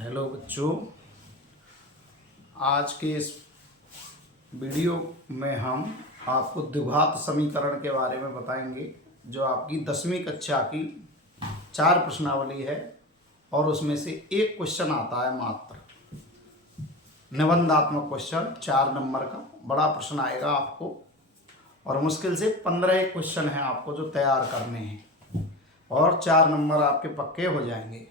Hello बच्चों, आज के इस वीडियो में हम आपको द्विघात समीकरण के बारे में बताएंगे, जो आपकी 10वीं कक्षा की 4 प्रश्नावली है और उसमें से एक क्वेश्चन आता है मात्र निबंधात्मक क्वेश्चन 4 नंबर का। बड़ा प्रश्न आएगा आपको और मुश्किल से 15 क्वेश्चन हैं आपको जो तैयार करने हैं और 4 नंबर आपके पक्के हो जाएंगे।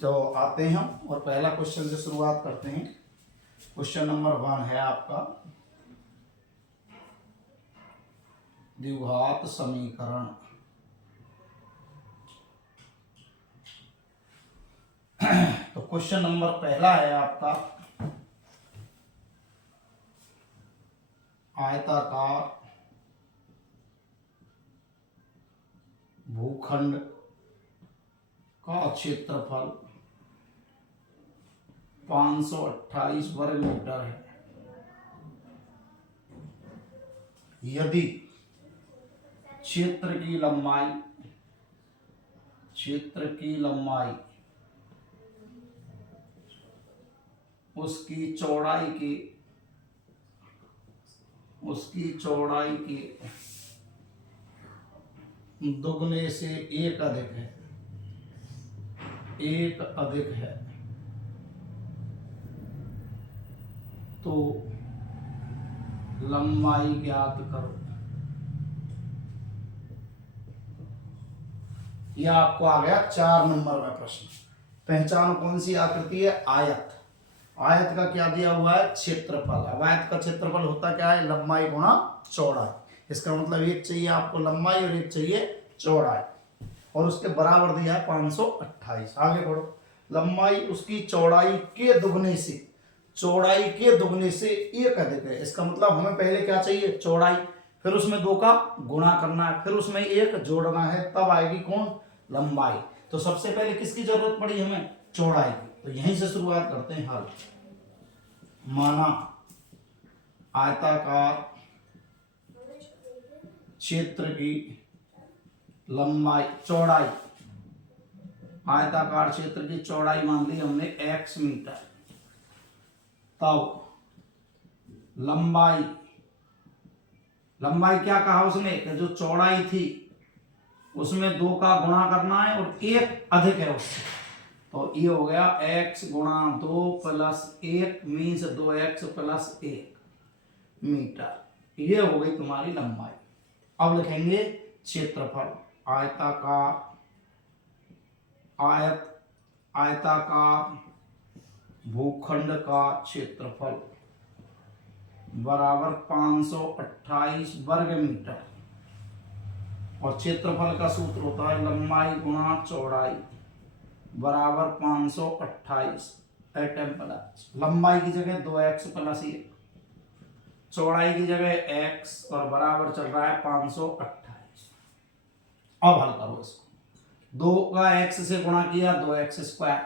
तो आते हैं हम और पहला क्वेश्चन से शुरुआत करते हैं। क्वेश्चन नंबर 1 है आपका द्विघात समीकरण। तो क्वेश्चन नंबर पहला है आपका आयताकार भूखंड का क्षेत्रफल 528 वर्ग मीटर है। यदि क्षेत्र की लंबाई उसकी चौड़ाई के दुगने से एक अधिक है तो लंबाई ज्ञात करो। यह आपको आ गया 4 नंबर में प्रश्न। पहचान कौन सी आकृति है? आयत। आयत का क्या दिया हुआ है? क्षेत्रफल। अब आयत का क्षेत्रफल होता क्या है? लंबाई गुणा चौड़ाई। इसका मतलब एक चाहिए आपको लंबाई और एक चाहिए चौड़ाई, और उसके बराबर दिया है 528। आगे बढ़ो। लंबाई उसकी चौड़ाई के दुगने से एक अधिक है। इसका मतलब हमें पहले क्या चाहिए? चौड़ाई, फिर उसमें 2 का गुणा करना है, फिर उसमें 1 जोड़ना है, तब आएगी कौन? लंबाई। तो सबसे पहले किसकी जरूरत पड़ी हमें? चौड़ाई की। तो यहीं से शुरुआत करते हैं हल। माना आयताकार क्षेत्र की चौड़ाई, आयताकार क्षेत्र की चौड़ाई मान ली हमने x मीटर। तब लंबाई क्या कहा उसने? कि जो चौड़ाई थी उसमें 2 का गुणा करना है और 1 अधिक है उससे। तो ये हो गया x गुणा 2 plus 1 means 2x plus 1 metre. ये हो गई तुम्हारी लंबाई। अब लिखेंगे क्षेत्रफल। आयताकार भूखंड का क्षेत्रफल बराबर 528 वर्ग मीटर, और क्षेत्रफल का सूत्र होता है लंबाई गुणा चौड़ाई बराबर 528 प्लस लंबाई की जगह 2x प्लस 1, चौड़ाई की जगह x, और बराबर चल रहा है 528। अब हल करो इसको। 2 का x से गुणा किया 2x स्क्वायर,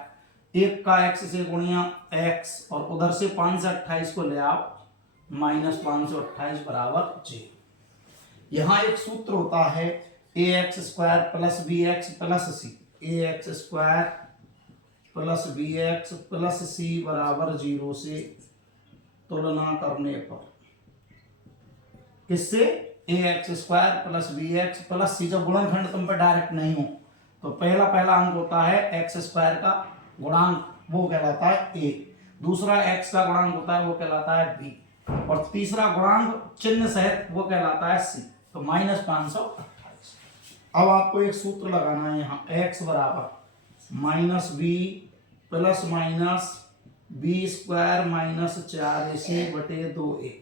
1 का x से गुणिया x, और उधर से 528 को ले आओ माइनस 528 बराबर 0। यहां एक सूत्र होता है ax square plus bx plus c। ax square plus bx plus c बराबर 0 से तुलना करने पर किससे? ax square plus bx plus c। जब गुणनखंड तुम पे डायरेक्ट नहीं हो तो पहला अंक होता है x स्क्वायर का गुणांक, वो कहलाता है a। दूसरा x का गुणांक होता है वो कहलाता है b, और तीसरा गुणांक चिन्ह सहित वो कहलाता है c। तो माइनस 528। अब आपको एक सूत्र लगाना है यहाँ, x बराबर minus b plus minus b square minus 4ac बटे 2a।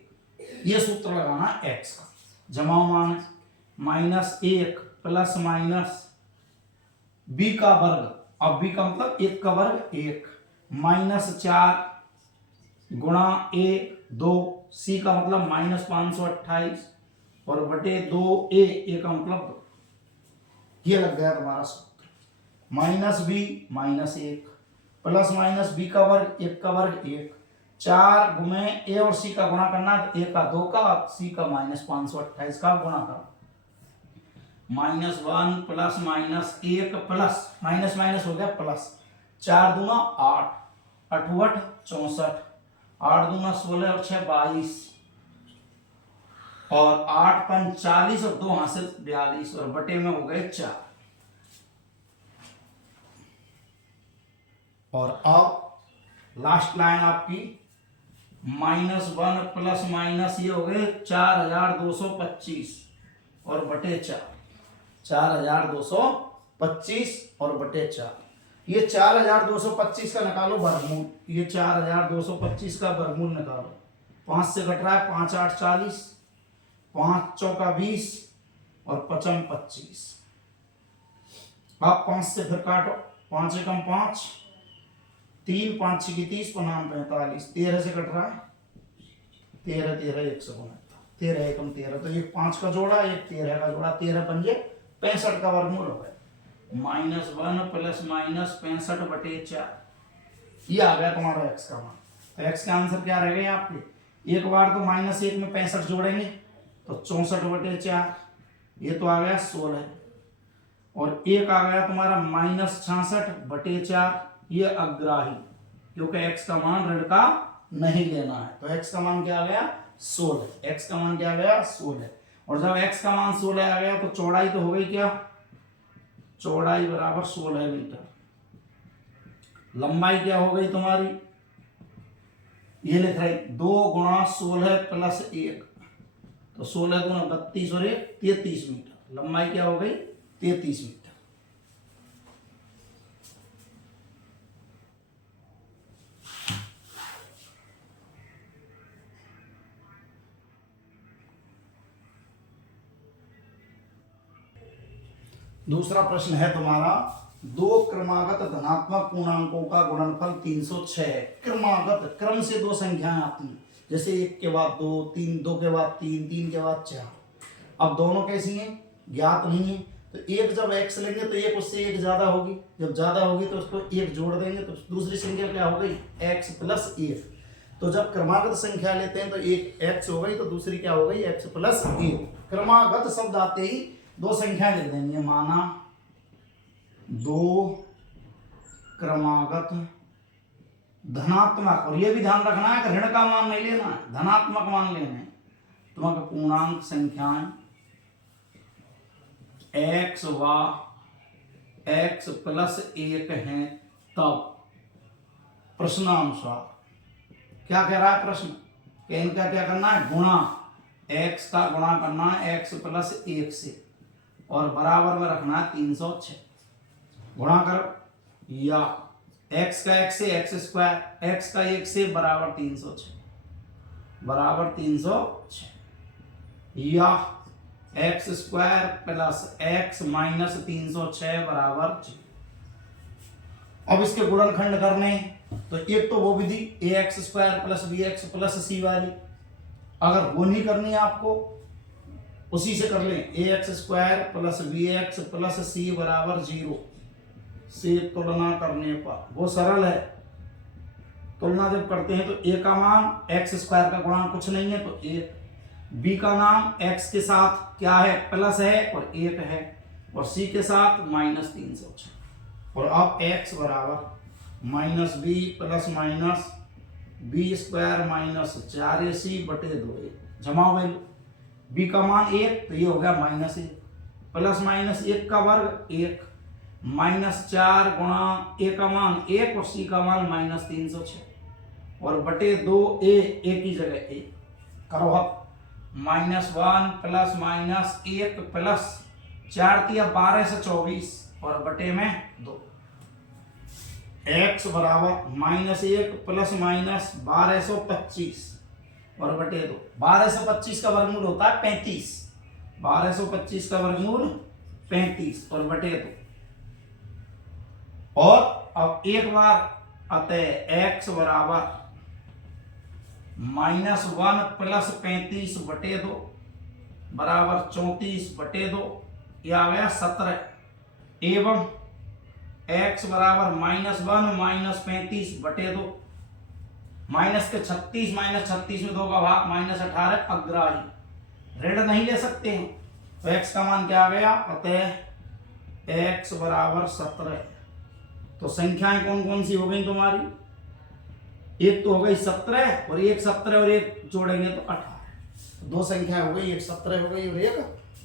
ये सूत्र लगाना x का। जमाव मान माइनस 1 प्लस माइनस b का वर्ग, अब b का मतलब 1 का वर्ग 1, माइनस 4 गुणा a 2, c का मतलब माइनस 528, और बटे 2a का मतलब 2। ये लग गया तुम्हारा सूत्र। Minus b minus 1 plus minus b का वर्ग 1 का वर्ग 1, 4 गुणे a और c का गुणा करना, तो a का 2 का, c का माइनस 528 का गुणा करो। -1 प्लस -1 प्लस माइनस माइनस हो गया प्लस, 4 दूना 8, अठवट 64, 8 दूना 16 और 6 22, और 8 पन 40 और 2 हासिल 42, और बटे में हो गए 4। और अब लास्ट लाइन आपकी -1 प्लस माइनस ये हो गए 4225 और बटे 4, 4225 और बटे 4। ये 4225 का निकालो वर्गमूल, ये 4225 का वर्गमूल निकालो। 5 से घट रहा है 5 8 40, 5 चौका 20 और 5 25। अब 5 से फिर काटो, 5 एकम 5, 3 5 6 30, 5 45, 13 से कट रहा है 13 13 169, 13 एकम 13, तो ये 5 का जोड़ा, एक 13 का जोड़ा, 13 पंजे 65 का वर्गमूल हो गया। -1 प्लस माइनस 65 बटे 4, ये आ गया तुम्हारा x का मान। तो x का आंसर क्या रह गया आपके, एक बार तो -1 में 65 जोड़ेंगे तो 64 बटे 4, ये तो आ गया 16, और एक आ गया तुम्हारा -66 बटे 4, ये अग्राही, क्योंकि x का मान ऋण का नहीं लेना है। तो x का मान क्या आ गया 16, x का मान क्या आ गया 16, और जब x का मान 16 आ गया तो चौड़ाई तो हो गई क्या, चौड़ाई बराबर 16 मीटर, लंबाई क्या हो गई तुम्हारी, ये लिख रहे 2 गुणा 16 प्लस 1, तो 16 गुणा 32 और 1 33 मीटर, लंबाई क्या हो गई 33 मीटर। दूसरा प्रश्न है तुम्हारा, दो क्रमागत धनात्मक पूर्णांकों का गुणनफल 306 है। क्रमागत, क्रम से दो संख्याएं आती हैं, जैसे 1 के बाद 2, 3, 2 के बाद 3, 3 के बाद 4। अब दोनों कैसी हैं, ज्ञात नहीं है, तो एक जब x लेंगे तो एक उससे एक ज्यादा होगी, जब ज्यादा होगी तो उसको एक जोड़ देंगे तो दूसरी संख्या क्या हो गई x प्लस 1। तो जब क्रमागत संख्या लेते हैं तो एक x हो गई तो दूसरी क्या हो गई x प्लस 1। क्रमागत शब्द आते ही दो संख्याएं लिख देंगे, माना दो क्रमागत धनात्मक, और ये भी ध्यान रखना है कि ऋण का मान नहीं लेना है, धनात्मक मान लेने हैं। तुम्हारे पूर्णांक संख्याएं x व x प्लस 1 हैं, तब प्रश्नानुसार क्या कह रहा है प्रश्न, कि इनका क्या करना है, गुणा, x का गुणा करना है x प्लस 1 से, और बराबर में रखना है 306। गुणा कर, या x का x से x स्क्वायर, x का 1 से बराबर 306, बराबर 306, या x square plus x minus 306 बराबर 0। अब इसके गुणनखंड करने, तो एक तो वो विधि ax square plus bx plus c वाली, अगर वो नहीं करनी है आपको उसी से कर लें, ax square plus bx plus c बराबर 0 से तुलना करने पर, वो सरल है। तुलना जब करते हैं तो a का मान x स्क्वायर का गुणांक कुछ नहीं है तो 1, b का नाम x के साथ क्या है प्लस है और 1 है, और c के साथ माइनस 306, और अब x बराबर minus b plus minus b square minus 4ac बटे 2a, जमा वैल्यू b का मान 1 तो ये हो गया -1, प्लस माइनस 1 का वर्ग 1, -4 गुणा a का मान 1 और c का मान -306, और बटे 2a, a की जगह a करो। अब -1 प्लस माइनस 1 प्लस 4 तिया 12 से 24 और बटे में 2, x बराबर -1 प्लस माइनस 1225 और बटे 2, 1225 का वर्गमूल होता है 35, 1225 का वर्गमूल 35 और बटे 2। और अब एक बार अतः x बराबर -1 प्लस 35 बटे 2 बराबर 34 बटे 2, यह आ गया 17, एवं x बराबर -1 माइनस 35 बटे 2, माइनस के 36 माइनस 36 में 2 का भाग -18, अग्राही, ऋण नहीं ले सकते हैं, तो x का मान क्या आ गया, अतः x बराबर 17। तो संख्याएं कौन कौन सी हो गई तुम्हारी, एक तो हो गई 17 और एक 17 और एक जोड़ेंगे तो 18। दो संख्या हो गई, एक 17 हो गई और एक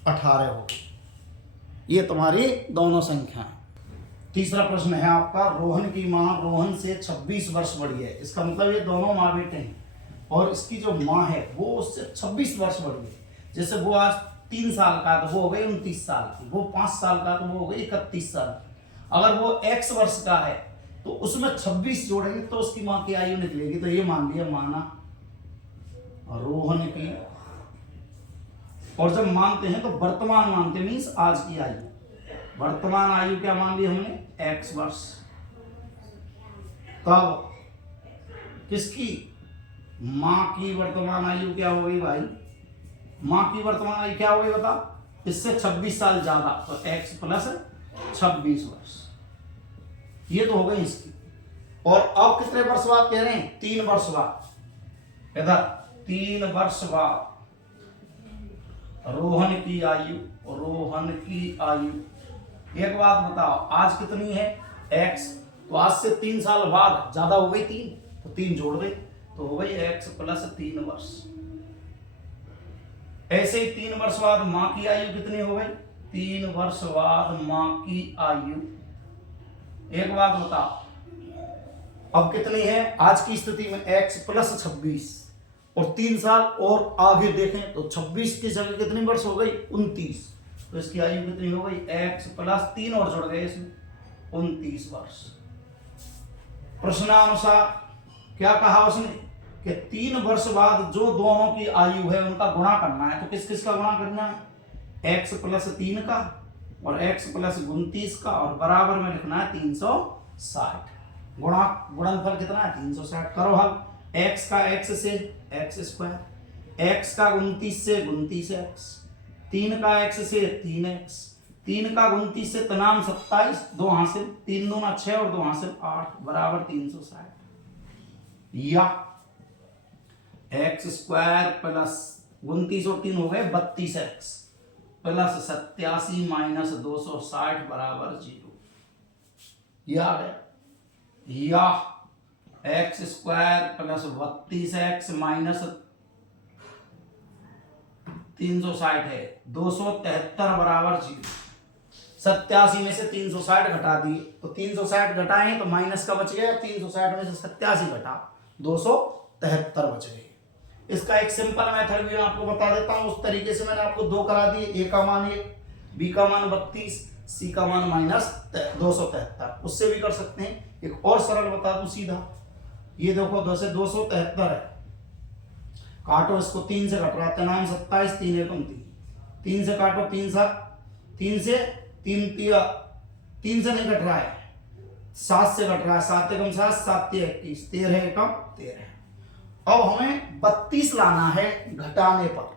18 हो गई। ये तुम्हारी दोनों संख्या है। तीसरा प्रश्न है आपका, रोहन की माँ रोहन से 26 वर्ष बड़ी है। इसका मतलब ये दोनों माँ बेटे हैं और इसकी जो माँ है वो उससे 26 वर्ष बड़ी है। जैसे वो आज 3 साल का तो वो हो गई 29 साल की, वो 5 साल का तो वो हो गई 31 साल की। अगर वो x वर्ष का है तो उसमें 26 जोड़ेंगे तो उसकी माँ की आयु निकलेगी। तो ये मान लिया माना रोहन की, और जब मानते हैं तो वर्तमान मानते मीन्स आज की आयु। वर्तमान आयु क्या मान ली हमने, x वर्ष। तब किसकी, माँ की वर्तमान आयु क्या हो गई भाई, माँ की वर्तमान आयु क्या हो गई बता, इससे 26 साल ज्यादा, तो x प्लस 26 वर्ष। ये तो हो गई इसकी। और अब कितने वर्ष बाद कह रहे हैं, 3 वर्ष बाद। इधर 3 वर्ष बाद रोहन की आयु, रोहन की आयु। एक बात बताओ, आज कितनी है x, तो आज से 3 साल बाद ज्यादा हो गई 3, तो 3 जोड़ दे तो हो गई x प्लस 3 वर्ष। ऐसे ही 3 वर्ष बाद माँ की आयु कितनी हो गई, 3 वर्ष बाद माँ की आयु। एक बात बताओ, अब कितनी है आज की स्थिति में, x प्लस 26 और 3 साल और आगे देखें तो 26 की जगह कितनी वर्ष हो गई, 29। तो इसकी आयु कितनी हो गई, x प्लस 3 और जुड़ गए इसमें 29 वर्ष। प्रश्नानुसार क्या कहा उसने कि 3 वर्ष बाद जो दोनों की आयु है उनका गुणा करना है। तो किस किस का गुणा करना है, x प्लस 3 का और x प्लस 29 का, और बराबर में लिखना है 360। गुणनफल कितना है, 360। करो हल, x का x से x स्क्वायर, x का 29 से 29x, 3 का x से 3x, 3 का 29 से तमाम 27, 2 हासिल, 3 दूना 6 और 2 हासिल 8 बराबर 360। या x स्क्वायर प्लस 29 और 3 हो गए 32x प्लस 87 माइनस 260 बराबर 0। यह आ गया। या x square plus 32x minus 360 है 273 बराबर 0। 87 में से 360 घटा दिए तो 360 घटाएं तो माइनस का बच गया, 360 में से 87 घटा 273 बच गए। इसका एक सिंपल मेथड भी मैं आपको बता देता हूं। उस तरीके से मैंने आपको 2 करा दिए, ए का मान 1, बी का मान 32, सी का मान माइनस 273। उससे भी कर सकते हैं। एक और सरल बता दूं सीधा, ये देखो 2 से 273 है, काटो इसको 3 से घट रहा है, 9 27, 3 एकम 3, 3 से काटो 3 से 3 से 3 से नहीं घट रहा है, 7 से घट रहा है, 7 एकम 7, 7 21, 13 एकम 13। अब हमें 32 लाना है घटाने पर,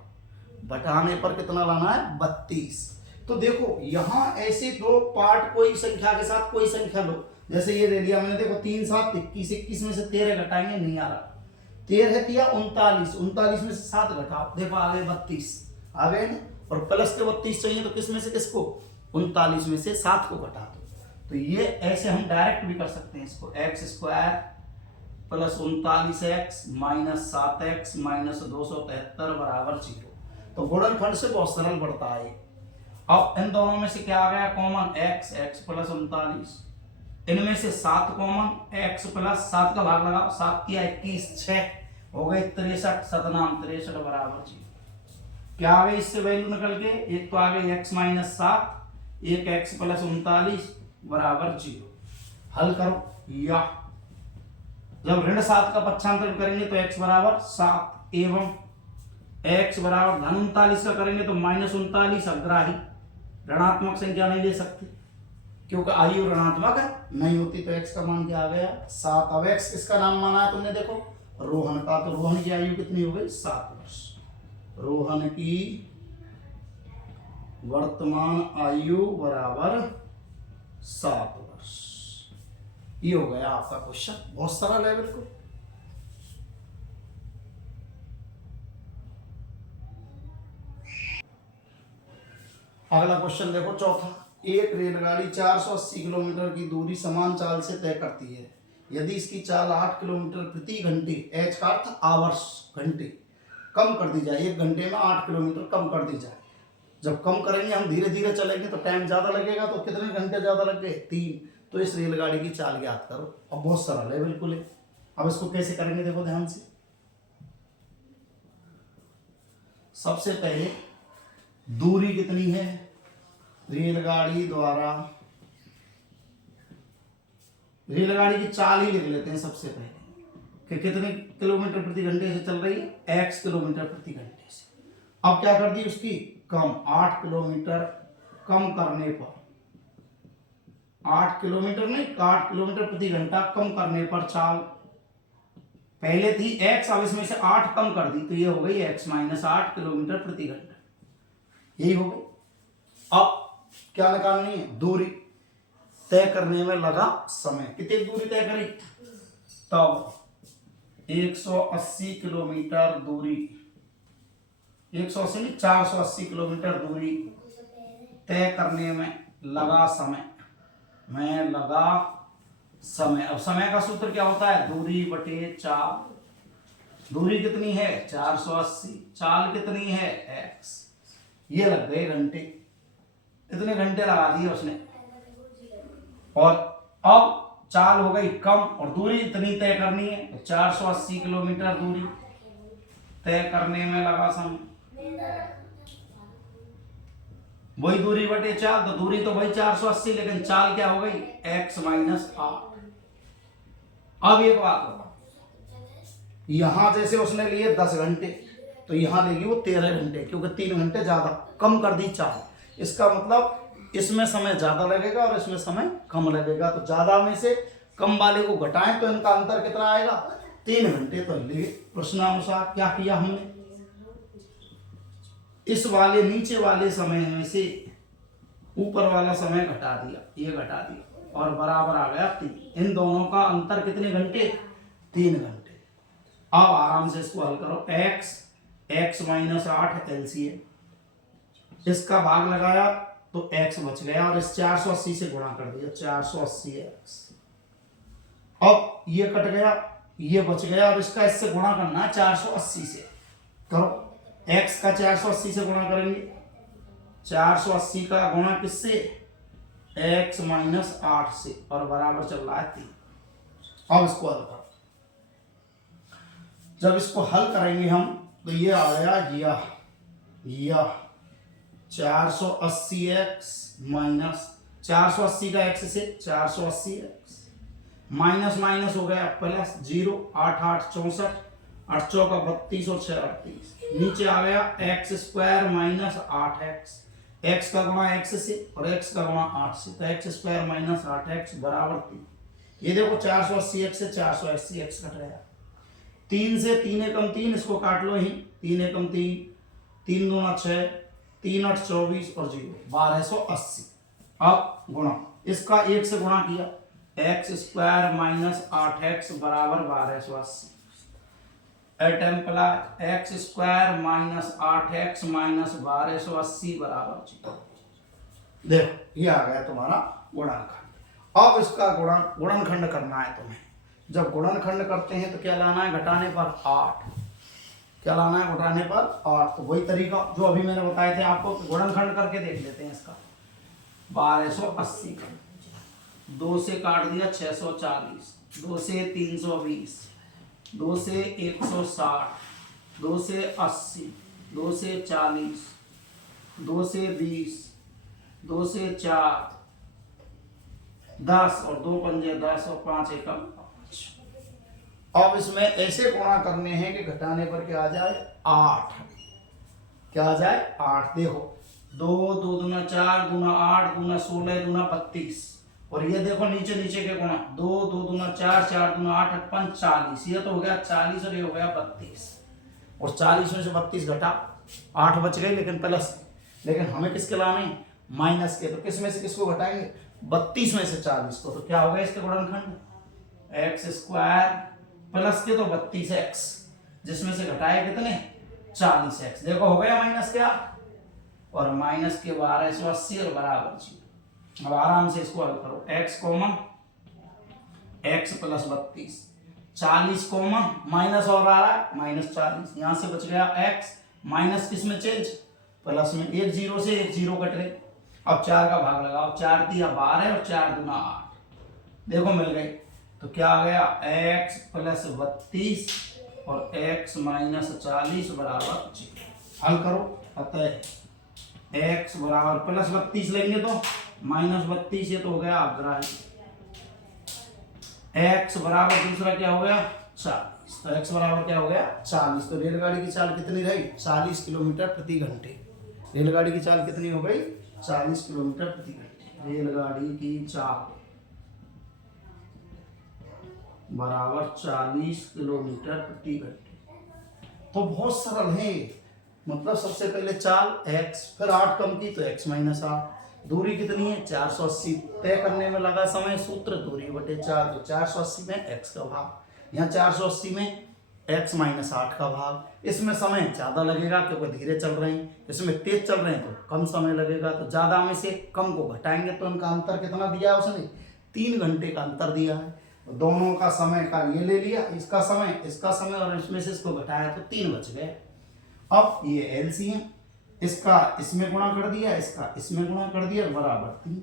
घटाने पर कितना लाना है 32। तो देखो यहां ऐसे 2 पार्ट, कोई संख्या के साथ कोई संख्या लो, जैसे ये ले लिया मैंने, देखो 3 7 21, 21 में से 13 घटाएंगे नहीं आ रहा, 13 दिया 39, 39 में से 7 घटाओ, देखो आ गए 32, आ गए ना। और प्लस के 32 चाहिए तो किस में से किसको, 39 में से 7 को घटा दो। तो ये ऐसे हम डायरेक्ट भी कर सकते हैं इसको, x square plus 39x minus 7x minus 273 बराबर 0। तो गुणनखंड से बहुत सरल पड़ता है। अब इन दोनों में से क्या आ गया कॉमन, x प्लस 39, इनमें से 7 कॉमन, x प्लस 7 का भाग लगाओ, 7 किया 21, 6 हो गए 63, 7 नाम 63 बराबर 0। क्या आ गई इससे वैल्यू निकल के, एक तो आ गई x माइनस 7, एक x प्लस 39 बराबर 0। हल करो, या जब ऋण 7 का पक्षांतरण करेंगे तो x बराबर 7 एवं x बराबर धन 39 का करेंगे तो माइनस 39 अग्राही, ऋणात्मक संख्या नहीं ले सकते क्योंकि आयु ऋणात्मक नहीं होती। तो x का मान क्या आ गया 7। अब x इसका नाम माना है तुमने, देखो रोहन का, तो रोहन की आयु कितनी हो गई 7 वर्ष। रोहन की वर्तमान आयु बराबर 7 वर्ष। ये हो गया आपका क्वेश्चन, बहुत सरल है बिल्कुल। अगला क्वेश्चन देखो चौथा, एक रेलगाड़ी 480 किलोमीटर की दूरी समान चाल से तय करती है। यदि इसकी चाल 8 किलोमीटर प्रति घंटे, एच का अर्थ आवर्स, घंटे, कम कर दी जाए, 1 घंटे में 8 किलोमीटर कम कर दी जाए। जब कम करेंगे हम, धीरे धीरे चलेंगे तो टाइम ज्यादा लगेगा, तो कितने घंटे ज्यादा लग गए? 3। तो इस रेलगाड़ी की चाल ज्ञात करो। अब बहुत सरल है, बिल्कुल है। अब इसको कैसे करेंगे, देखो ध्यान से। सबसे पहले दूरी कितनी है रेलगाड़ी द्वारा, रेलगाड़ी की चाल ही लिख लेते हैं सबसे पहले कि कितने किलोमीटर प्रति घंटे से चल रही है, x किलोमीटर प्रति घंटे से। अब क्या कर दी उसकी, कम, 8 किलोमीटर कम करने पर, 8 किलोमीटर नहीं, 8 किलोमीटर प्रति घंटा कम करने पर चाल पहले थी x, अब इसमें से 8 कम कर दी तो ये हो गई x माइनस 8 किलोमीटर प्रति घंटा, यही हो गई। अब क्या निकालनी है, दूरी तय करने में लगा समय, कितनी दूरी तय करी, तब 180 किलोमीटर दूरी, 180 नहीं 480 किलोमीटर दूरी तय करने में लगा समय, में लगा समय। अब समय का सूत्र क्या होता है, दूरी बटे चाल। दूरी कितनी है 480, चाल कितनी है x, ये लग गए घंटे, इतने घंटे लगा दिए उसने। और अब चाल हो गई कम और दूरी इतनी तय करनी है, तो 480 किलोमीटर दूरी तय करने में लगा समय, वही दूरी बटे चाल, तो दूरी तो वही 480, लेकिन चाल क्या हो गई x माइनस 8। अब एक बात बताओ, यहां जैसे उसने लिए 10 घंटे तो यहां लेगी वो 13 घंटे, क्योंकि 3 घंटे ज्यादा कम कर दी चाल। इसका मतलब इसमें समय ज्यादा लगेगा और इसमें समय कम लगेगा, तो ज्यादा में से कम वाले को घटाएं तो इनका अंतर कितना आएगा, 3 घंटे। तो लिए प्रश्नानुसार क्या किया हमने, इस वाले नीचे वाले समय में से ऊपर वाला समय घटा दिया, ये घटा दिया और बराबर आ गया 3। इन दोनों का अंतर कितने घंटे, 3 घंटे। अब आराम से इसको हल करो, x माइनस 8 एलसीएम, इसका भाग लगाया तो x बच गया और इस 480 से गुणा कर दिया, 480x। अब ये कट गया, ये बच गया और इसका इससे गुणा करना है 480 से, करो। x का 480 से गुणा करेंगे, 480 का गुणा किससे, x माइनस 8 से, और बराबर चल रहा है 3। अब इसको हल करो, जब इसको हल करेंगे हम तो ये आ गया यह 480x माइनस 480 का x से 480x माइनस माइनस हो गया प्लस 0, 8 8 64, 8 चौका 32 और 6 38, नीचे आ गया x square minus 8x, x का गुणा x से और x का गुणा 8 से, तो x स्क्वायर माइनस 8x बराबर 3। ये देखो 480x से 480x कट गया, 3 से 3 एकम 3, इसको काट लो ही, 3 एकम 3, 3 दूना 6, 3 8 24 और 0 1280। अब गुणा, इसका 1 से गुणा किया, x स्क्वायर माइनस 8x बराबर 1280, एटम्पला x square minus 8x minus 1280 बराबर 0। देखो ये आ गया तुम्हारा गुणनखंड। अब इसका गुणनखंड करना है तुम्हें। जब गुणनखंड करते हैं तो क्या लाना है, घटाने पर 8, क्या लाना है घटाने पर 8। तो वही तरीका जो अभी मैंने बताए थे आपको, गुणनखंड करके देख लेते हैं इसका। 1280 का 2 से काट दिया 640, 2 से 320, 2 से 160, 2 से 80, 2 से 40, 2 से 20, 2 से 4, 10 और 2 पंजे 10 और 5 एकम 5। अब इसमें ऐसे गुणा करने हैं कि घटाने पर क्या आ जाए 8, क्या आ जाए 8। देखो 2 2 दूना 4 दूना 8 दूना 16 दूना 32, और ये देखो नीचे नीचे के गुणा, 2 2 दूना 4 4 दूना 8 8 40, ये तो हो गया 40 और ये हो गया 32, और 40 में से 32 घटा 8 बच गए, लेकिन प्लस, लेकिन हमें किसके लाने माइनस के, तो किस में से किसको घटाएंगे 32 में से 40 को, तो क्या हो गया इसके गुणनखंड एक्स स्क्वायर प्लस के तो 32x, जिसमें से घटाए कितने 40x। देखो हो गया माइनस क्या और माइनस के 1280 और बराबर 0। अब आराम से इसको हल करो, x common, x plus 32, 40 common, minus और आ रहा है -40, यहां से बच गया एक्स, माइनस किस में चेंज, प्लस में, एक जीरो से एक जीरो कट गए। अब 4 का भाग लगाओ, 4 तिया 12 और 4 दूना 8, देखो मिल गई। तो क्या आ गया, एक्स प्लस 32 और एक्स माइनस 40 बराबर 0। हल करो, अतः एक्स बराबर प्लस 32 लेंगे तो -32, ये तो हो गया अग्राही। एक्स बराबर दूसरा क्या हो गया 40, तो एक्स बराबर क्या हो गया 40। तो रेलगाड़ी की चाल कितनी रही 40 किलोमीटर प्रति घंटे। रेलगाड़ी की चाल कितनी हो गई 40 किलोमीटर प्रति घंटे। रेलगाड़ी की चाल बराबर 40 किलोमीटर प्रति घंटे। तो बहुत सरल है, मतलब सबसे पहले चाल x, फिर 8 कम की तो x माइनस 8, दूरी कितनी है 480, तय करने में लगा समय, सूत्र दूरी बटे 4, तो 480 में x का भाग, यहाँ 480 में x माइनस 8 का भाग। इसमें समय ज़्यादा लगेगा क्योंकि धीरे चल रहे हैं, इसमें तेज चल रहे हैं तो कम समय लगेगा। तो ज़्यादा में से कम को घटाएंगे तो उनका अंतर कितना दिया है उसने, 3 घंटे का अंतर दिया है। दोनों का समय का ये ले लिया, इसका समय और इसमें से इसको घटाया तो 3 बच गए। अब ये एलसीएम, इसका इसमें गुणा कर दिया, इसका इसमें गुणा कर दिया, बराबर 3।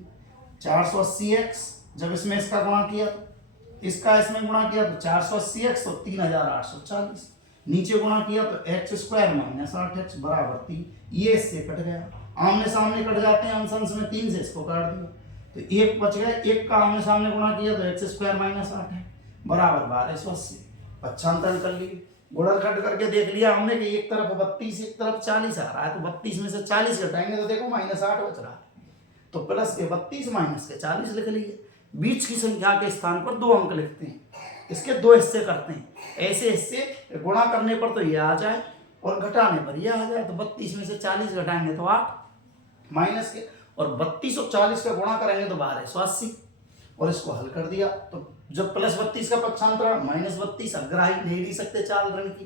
480x जब इसमें इसका गुणा किया तो इसका इसमें गुणा किया तो 480x तो 3840, नीचे गुणा किया तो x स्क्वायर माइनस 8x बराबर 3। ये इससे कट गया, आमने सामने कट जाते हैं, अंश अंश में 3 से इसको काट दिया तो 1 बच गया, 1 का आमने सामने गुणा किया तो x स्क्वायर माइनस 8 है बराबर 1280। पक्षांतर कर लिए, गुणनखंड करके देख लिया हमने कि एक तरफ 32 एक तरफ 40 आ रहा है, तो 32 में से 40 घटाएंगे तो देखो -8 बच रहा है, तो प्लस के 32 माइनस के 40 लिख लिए। बीच की संख्या के स्थान पर 2 अंक लिखते हैं, इसके 2 हिस्से करते हैं, ऐसे हिस्से गुणा करने पर तो ये आ जाए और घटाने पर ये आ जाए। तो 32 में से 40 घटाएंगे तो 8 माइनस के, और 32 और 40 का गुणा करेंगे तो 1280, और इसको हल कर दिया तो जब प्लस 32 का पक्षांतर -32 अग्राही ले नहीं सकते चाल ऋण की,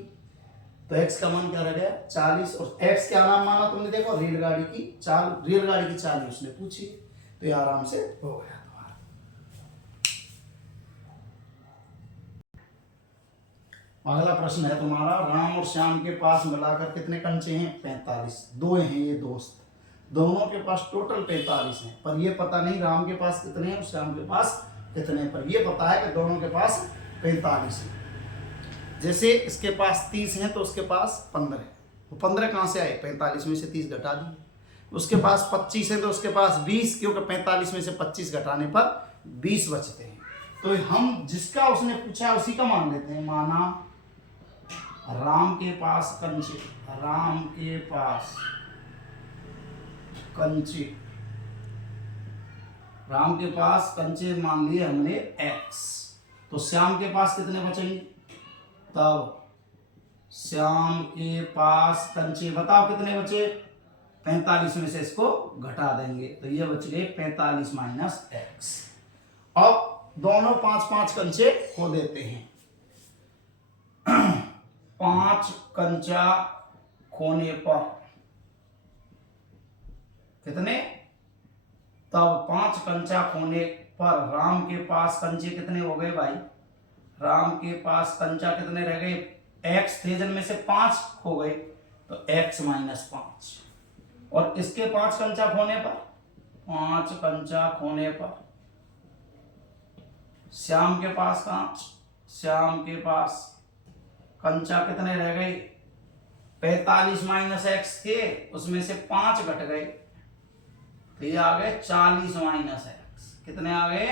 तो x का मान क्या रह गया 40, और x क्या नाम माना तुमने, देखो रेलगाड़ी की चाल, रेलगाड़ी की चाल उसने पूछी तो ये आराम से हो गया तुम्हारा। अगला प्रश्न है तुम्हारा, राम और श्याम के पास मिलाकर कितने कंचे हैं 45, दो हैं ये दोस्त, दोनों के पास टोटल 45 हैं, पर ये पता नहीं राम के पास कितने हैं और श्याम के पास कितने, पर ये पता है कि दोनों के पास 45 हैं। जैसे इसके पास 30 हैं तो उसके पास 15 है, वो 15 कहाँ से आए 45 में से 30 घटा दिए। उसके पास 25 है तो उसके पास 20, क्योंकि 45 में से 25 घटाने पर 20 बचते हैं। तो हम जिसका उसने पूछा उसी का मान लेते हैं। माना राम के पास कंचे, राम के पास कंचे, राम के पास कंचे मान लिए हमने x, तो श्याम के पास कितने बचेंगे, तब श्याम के पास कंचे बताओ कितने बचे 45 में से इसको घटा देंगे तो ये बच गए 45 माइनस x। अब दोनों 5-5 कंचे खो देते हैं 5 कंचा खोने पर कितने, तब 5 कंचा खोने पर राम के पास कंचे कितने हो गए भाई, राम के पास कंचा कितने रह गए, x थे जिनमें से 5 खो गए तो x माइनस 5, और इसके 5 कंचा खोने पर, 5 कंचा खोने पर श्याम के पास श्याम के पास कंचा कितने रह गए 45 माइनस x थे, उसमें से 5 घट गए तो ये आ गए 40 माइनस एक्स, कितने आ गए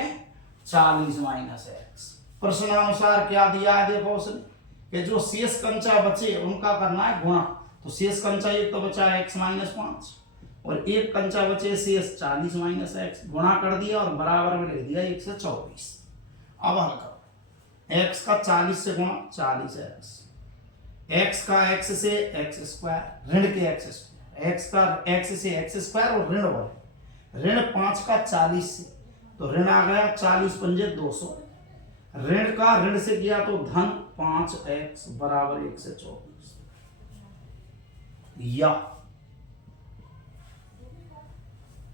40 माइनस एक्स। प्रश्नानुसार क्या दिया है देखो उसने कि जो शेष कंचा बचे उनका करना है गुणा, तो शेष कंचा एक तो बचा है x माइनस 5 और एक कंचा बचे शेष 40 माइनस एक्स, गुणा कर दिया और बराबर में लिख दिया 1 से 24। अब हल करो, x का 40 से गुणा 40x, x का x से x स्क्वायर ऋण के x स्क्वायर, x का x से x स्क्वायर और ऋण वाले ऋण 5 का 40 से, तो ऋण आ गया 40 पंजे 200, ऋण का ऋण से किया तो धन 5x बराबर 1 से 24, या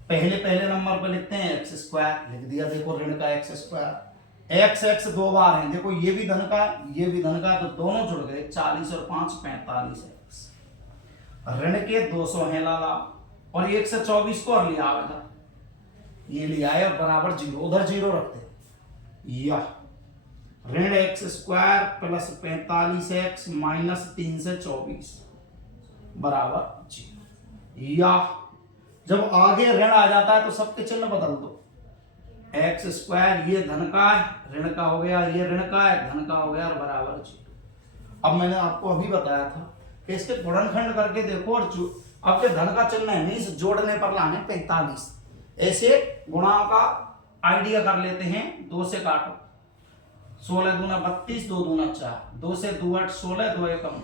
पहले नंबर पर लिखते हैं x स्क्वायर, लिख दिया देखो ऋण का x स्क्वायर, एक्स एक्स दो बार है, देखो ये भी धन का है ये भी धन का है, तो दोनों जुड़ गए 40 और 5 45 एक्स। ऋण के 200 है लाला, और 1 से 24 को और लिया आवेगा, ये लिया है और बराबर जीरो, उधर जीरो रखते, या ऋण x square plus 45 x minus 3 से 24 बराबर जीरो। या जब आगे ऋण आ जाता है तो सबके चिन्ह बदल दो, एक्स स्क्वायर ये धन का है ऋण का हो गया, ये ऋण का है धन का हो गया और बराबर जीरो। अब मैंने आपको अभी बताया था कि इसके गुणनखंड करके देखो, और अब के धन का चिन्ह है नहीं, जोड़ने पर लाने 45, ऐसे गुणा का आइडिया कर लेते हैं। 2 से काटो, 16 दूना 32, 2 दूना 4, 2 से 2 8 16, 2 एकम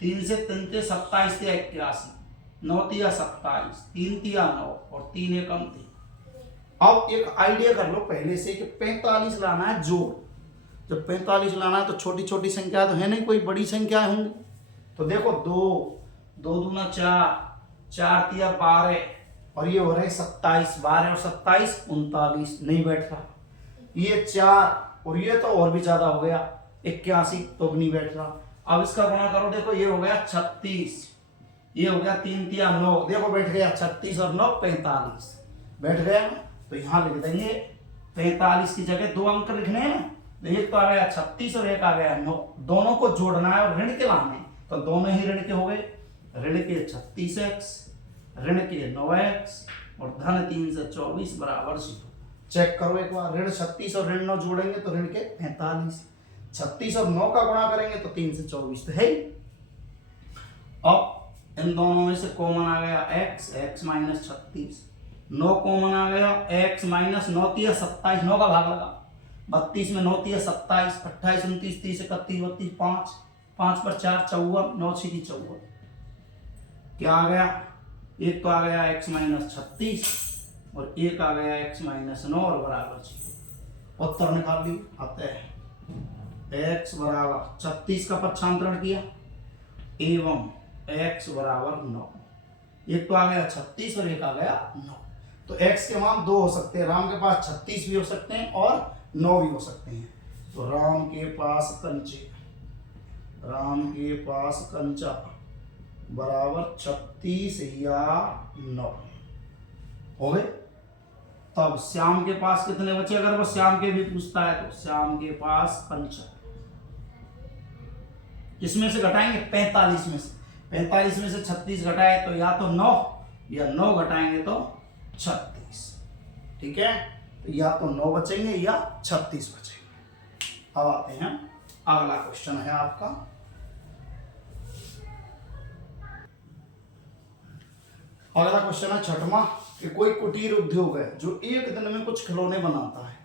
3 से 3 के 27 के 81, 9 तिया 27, 3 तिया 9 और 3 एकम 3। अब एक आइडिया कर लो पहले से कि 45 लाना है जोड़, जब 45 लाना है तो छोटी छोटी संख्या तो है नहीं, कोई बड़ी संख्या होंगी, तो देखो 2 दूना 4, 4 तिया 12 और ये हो रहे 27, 12 और 27 39, नहीं बैठ रहा, ये 4 और ये तो और भी ज्यादा हो गया 81, तो भी नहीं बैठ रहा। अब इसका गुणा करो, देखो ये हो गया 36, ये हो गया 3 तिया 9, देखो बैठ गया 36 और 9 45 बैठ गया। तो यहां लिख देंगे 45 की जगह 2 अंक लिखने हैं ना, तो एक तो आ गया 36 और एक आ गया 9, दोनों को जोड़ना है और ऋण के लाने, तो दोनों ही ऋण के हो गए, ऋण के 36x ऋण के 9x और धन 3 से 24 बराबर 0। चेक करो एक बार, ऋण 36 और ऋण 9 जोड़ेंगे तो ऋण के 45, 36 और 9 का गुणा करेंगे तो 3 से 24 तो है ही। अब इन दोनों में से कॉमन आ गया x, x माइनस 36, 9 कॉमन आ गया, x माइनस 9 तिया 27, 9 का भाग लगा 32 में 9 तिया 27, 28 29 30 31 32 5, 5 पर 4 54, 9 6 की 54, क्या आ गया, एक तो आ गया x माइनस 36 और एक आ गया x माइनस 9 और बराबर 0। उत्तर निकाल ली, अतः x बराबर 36 का पक्षांतरण किया एवं x बराबर 9, एक तो आ गया 36 और एक आ गया 9, तो x के मान 2 हो सकते हैं, राम के पास 36 भी हो सकते हैं और 9 भी हो सकते हैं, तो राम के पास कंचा बराबर 36 या 9 हो गए। तब श्याम के पास कितने बचे, अगर वो श्याम के भी पूछता है तो श्याम के पास कंचा किसमें से घटाएंगे, 45 में से, 45 में से 36 घटाए तो या तो 9 या 9 घटाएंगे तो 36, ठीक है, तो या तो 9 बचेंगे या 36 बचेंगे। अब आते हैं अगला क्वेश्चन है आपका, अगला क्वेश्चन है 6वां कि कोई कुटीर उद्योग है जो एक दिन में कुछ खिलौने बनाता है।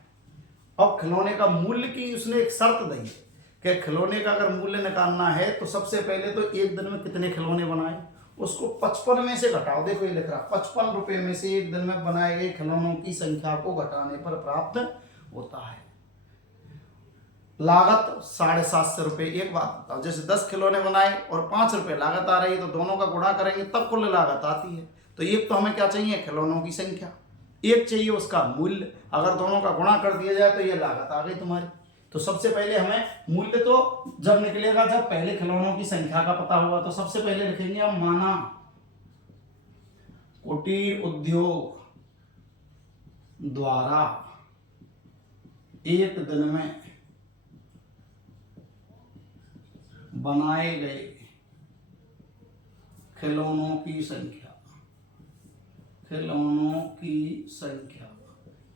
अब खिलौने का मूल्य की उसने एक शर्त दी है कि खिलौने का अगर मूल्य निकालना है तो सबसे पहले तो एक दिन में कितने खिलौने बनाए, उसको 55 में से घटाओ, देखो ये लिख रहा 55 रुपए में से एक दिन में बनाए गए खिलौनों की संख्या को घटाने पर प्राप्त होता है। लागत 750 रुपए। एक बात बताओ, जैसे 10 खिलौने बनाए और 5 रुपए लागत आ रही है तो दोनों का गुणा करेंगे तब कुल लागत आती है। तो एक तो हमें क्या चाहिए, खिलौनों की संख्या, एक चाहिए उसका मूल्य, अगर दोनों का गुणा कर दिया जाए तो ये लागत आ गई तुम्हारी। तो सबसे पहले हमें मूल्य तो जब निकलेगा जब पहले खिलौनों की संख्या का पता होगा, तो सबसे पहले लिखेंगे हम माना कुटीर उद्योग द्वारा एक दिन में बनाए गए खिलौनों की संख्या, खिलौनों की संख्या,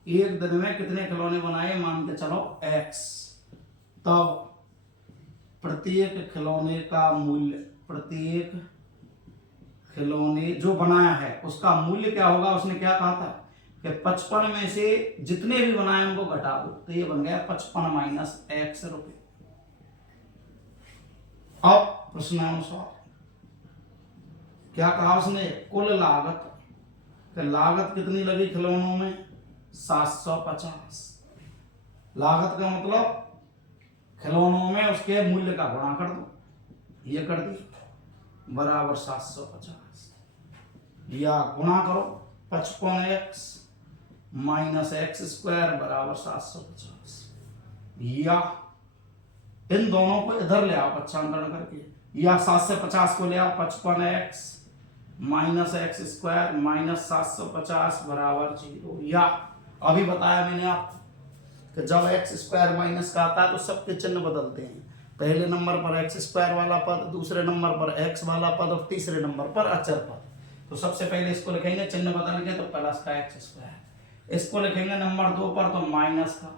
एक दिन में कितने खिलौने बनाए, मान के चलो x, तब प्रत्येक खिलौने का मूल्य, प्रत्येक खिलौने जो बनाया है उसका मूल्य क्या होगा, उसने क्या कहा था कि 55 में से जितने भी बनाए उनको घटा दो, तो ये बन गया 55 माइनस x रुपए। अब प्रश्नानुसार क्या कहा उसने, कुल लागत, लागत कितनी लगी खिलौनों में 750, लागत का मतलब खिलौनों में उसके मूल्य का गुणा कर दो, ये कर दिया बराबर 750, या गुणा करो 55x माइनस x स्क्वायर बराबर 750, या इन दोनों को इधर ले आओ पक्षांतरण करके, या 7 से 50 को ले आओ, 55x minus x square minus 750 बराबर 0। या अभी बताया मैंने आपको कि जब एक्स स्क्वायर माइनस का आता है तो सबके चिन्ह बदलते हैं। पहले नंबर पर एक्स स्क्वायर वाला पद, दूसरे नंबर पर एक्स वाला पद और तीसरे नंबर पर अचर पद। तो सबसे पहले इसको लिखेंगे, चिन्ह बदल गया तो प्लस का एक्स स्क्वायर। इसको लिखेंगे नंबर 2 पर तो माइनस का,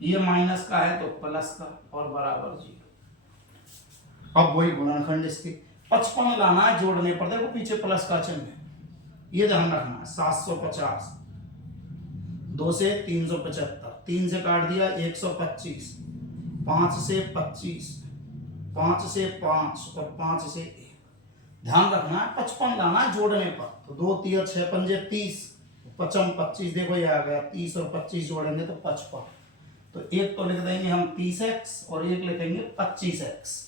ये माइनस का है तो प्लस का और बराबर 0। अब वही गुणनखंड इसके 55 लाना है जोड़ने पर, देखो पीछे प्लस का चिन्ह है, ये ध्यान रखना है। 750, 2 से 375, 3 से काट दिया 125, 5 से 25, 5 से 5 और 5 से 1। ध्यान रखना है 55 लाना है जोड़ने पर, तो 2 3 6 पंजे 30, 55 25, देखो ये आ गया 30 और 25 जोड़ेंगे तो 55। तो एक तो लिख देंगे हम 30x और एक लिखेंगे 25x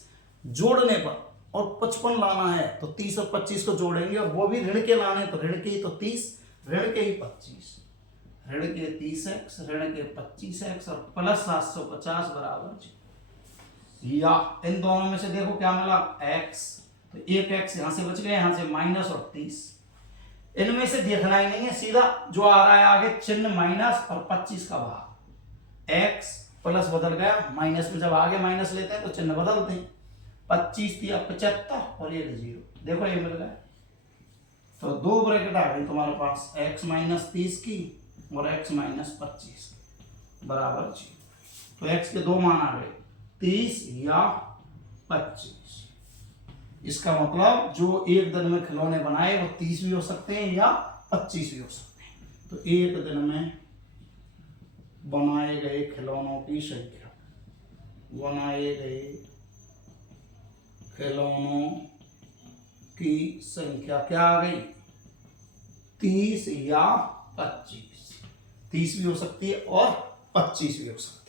जोड़ने पर, और 55 लाना है तो 30 और 25 को जोड़ेंगे, और वो भी ऋण के लाने तो ऋण के ही तो 30, ऋण के ही 25, ऋण के 30x ऋण के 25x और प्लस 750 बराबर 0। या इन दोनों में से देखो क्या मिला x, तो एक x यहां से बच गया, यहां से माइनस और 30। इनमें से देखना ही नहीं है, सीधा जो आ रहा है आगे चिन्ह माइनस और 25 का भाग, x प्लस बदल गया माइनस में, जब आगे माइनस लेते हैं तो चिन्ह बदलते हैं। 25 दिया 75 और एक 0, देखो ये मिल गया। तो 2 ब्रैकेट आ गई तुम्हारे पास, x माइनस 30 की और x माइनस 25 बराबर 0। तो x के 2 मान आ गए, 30 या 25। इसका मतलब जो एक दिन में खिलौने बनाए वो 30 भी हो सकते हैं या 25 भी हो सकते हैं। तो एक दिन में बनाए गए खिलौनों की संख्या, बनाए गए खिलौनों की संख्या क्या आ गई, 30 या 25। 30 भी हो सकती है और 25 भी हो सकती है।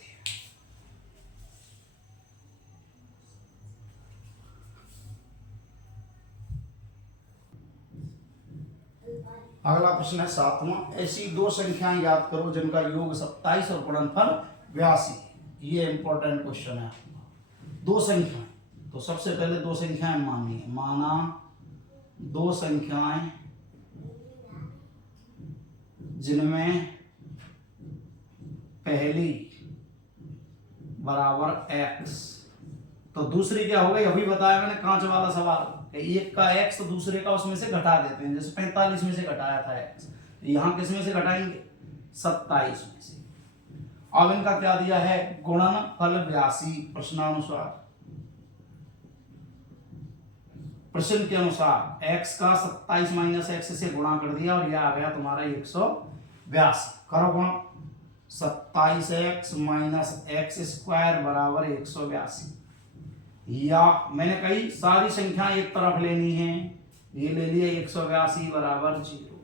अगला प्रश्न है 7वां, ऐसी 2 संख्याएं याद करो जिनका योग 27 और गुणनफल 82। ये इंपॉर्टेंट क्वेश्चन है। 2 संख्याएं, तो सबसे पहले 2 संख्याएं मानी है, माना 2 संख्याएं जिनमें पहली बराबर x, तो दूसरी क्या हो गई, अभी बताया मैंने कांच वाला सवाल, एक का x तो दूसरे का उसमें से घटा देते हैं, जैसे 45 में से घटाया था x, यहां किस में से घटाएंगे, 27 में से। अब इनका क्या दिया है, गुणनफल 82 प्रश्नानुसार, प्रश्न के अनुसार x का 27 माइनस x से गुणा कर दिया और यह आ गया तुम्हारा 182। करो गुणा, 27x माइनस एक्स स्क्वायर बराबर 182। या मैंने कही सारी संख्या एक तरफ लेनी है, ये ले लिया 182 बराबर 0।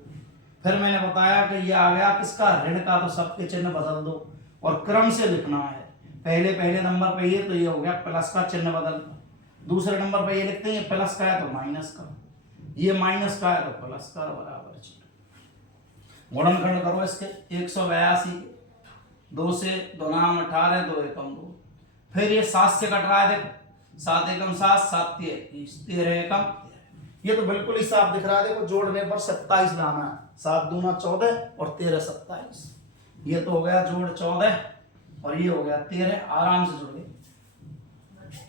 फिर मैंने बताया कि ये आ गया किसका, ऋण का, तो सबके चिन्ह बदल दो और क्रम से लिखना है। पहले नंबर पे ये, तो ये हो गया प्लस का चिन्ह बदल, दूसरे नंबर पे ये लिखते हैं प्लस का है तो माइनस का, ये माइनस का है तो प्लस का बराबर 0। गुणनखंड करो इसके 182, 2 से 2 नाम 18, 2 एकम 2, फिर ये 7 से कट रहा है, देखो 7 एकम 7, 7 30, 13 एकम 13। ये तो बिल्कुल ही साफ दिख रहा है, देखो जोड़ने पर 27 लाना है, 7 दूना 14 और 13 27। ये तो हो गया जोड़ 14 और ये हो गया 13, आराम से जुड़ गए।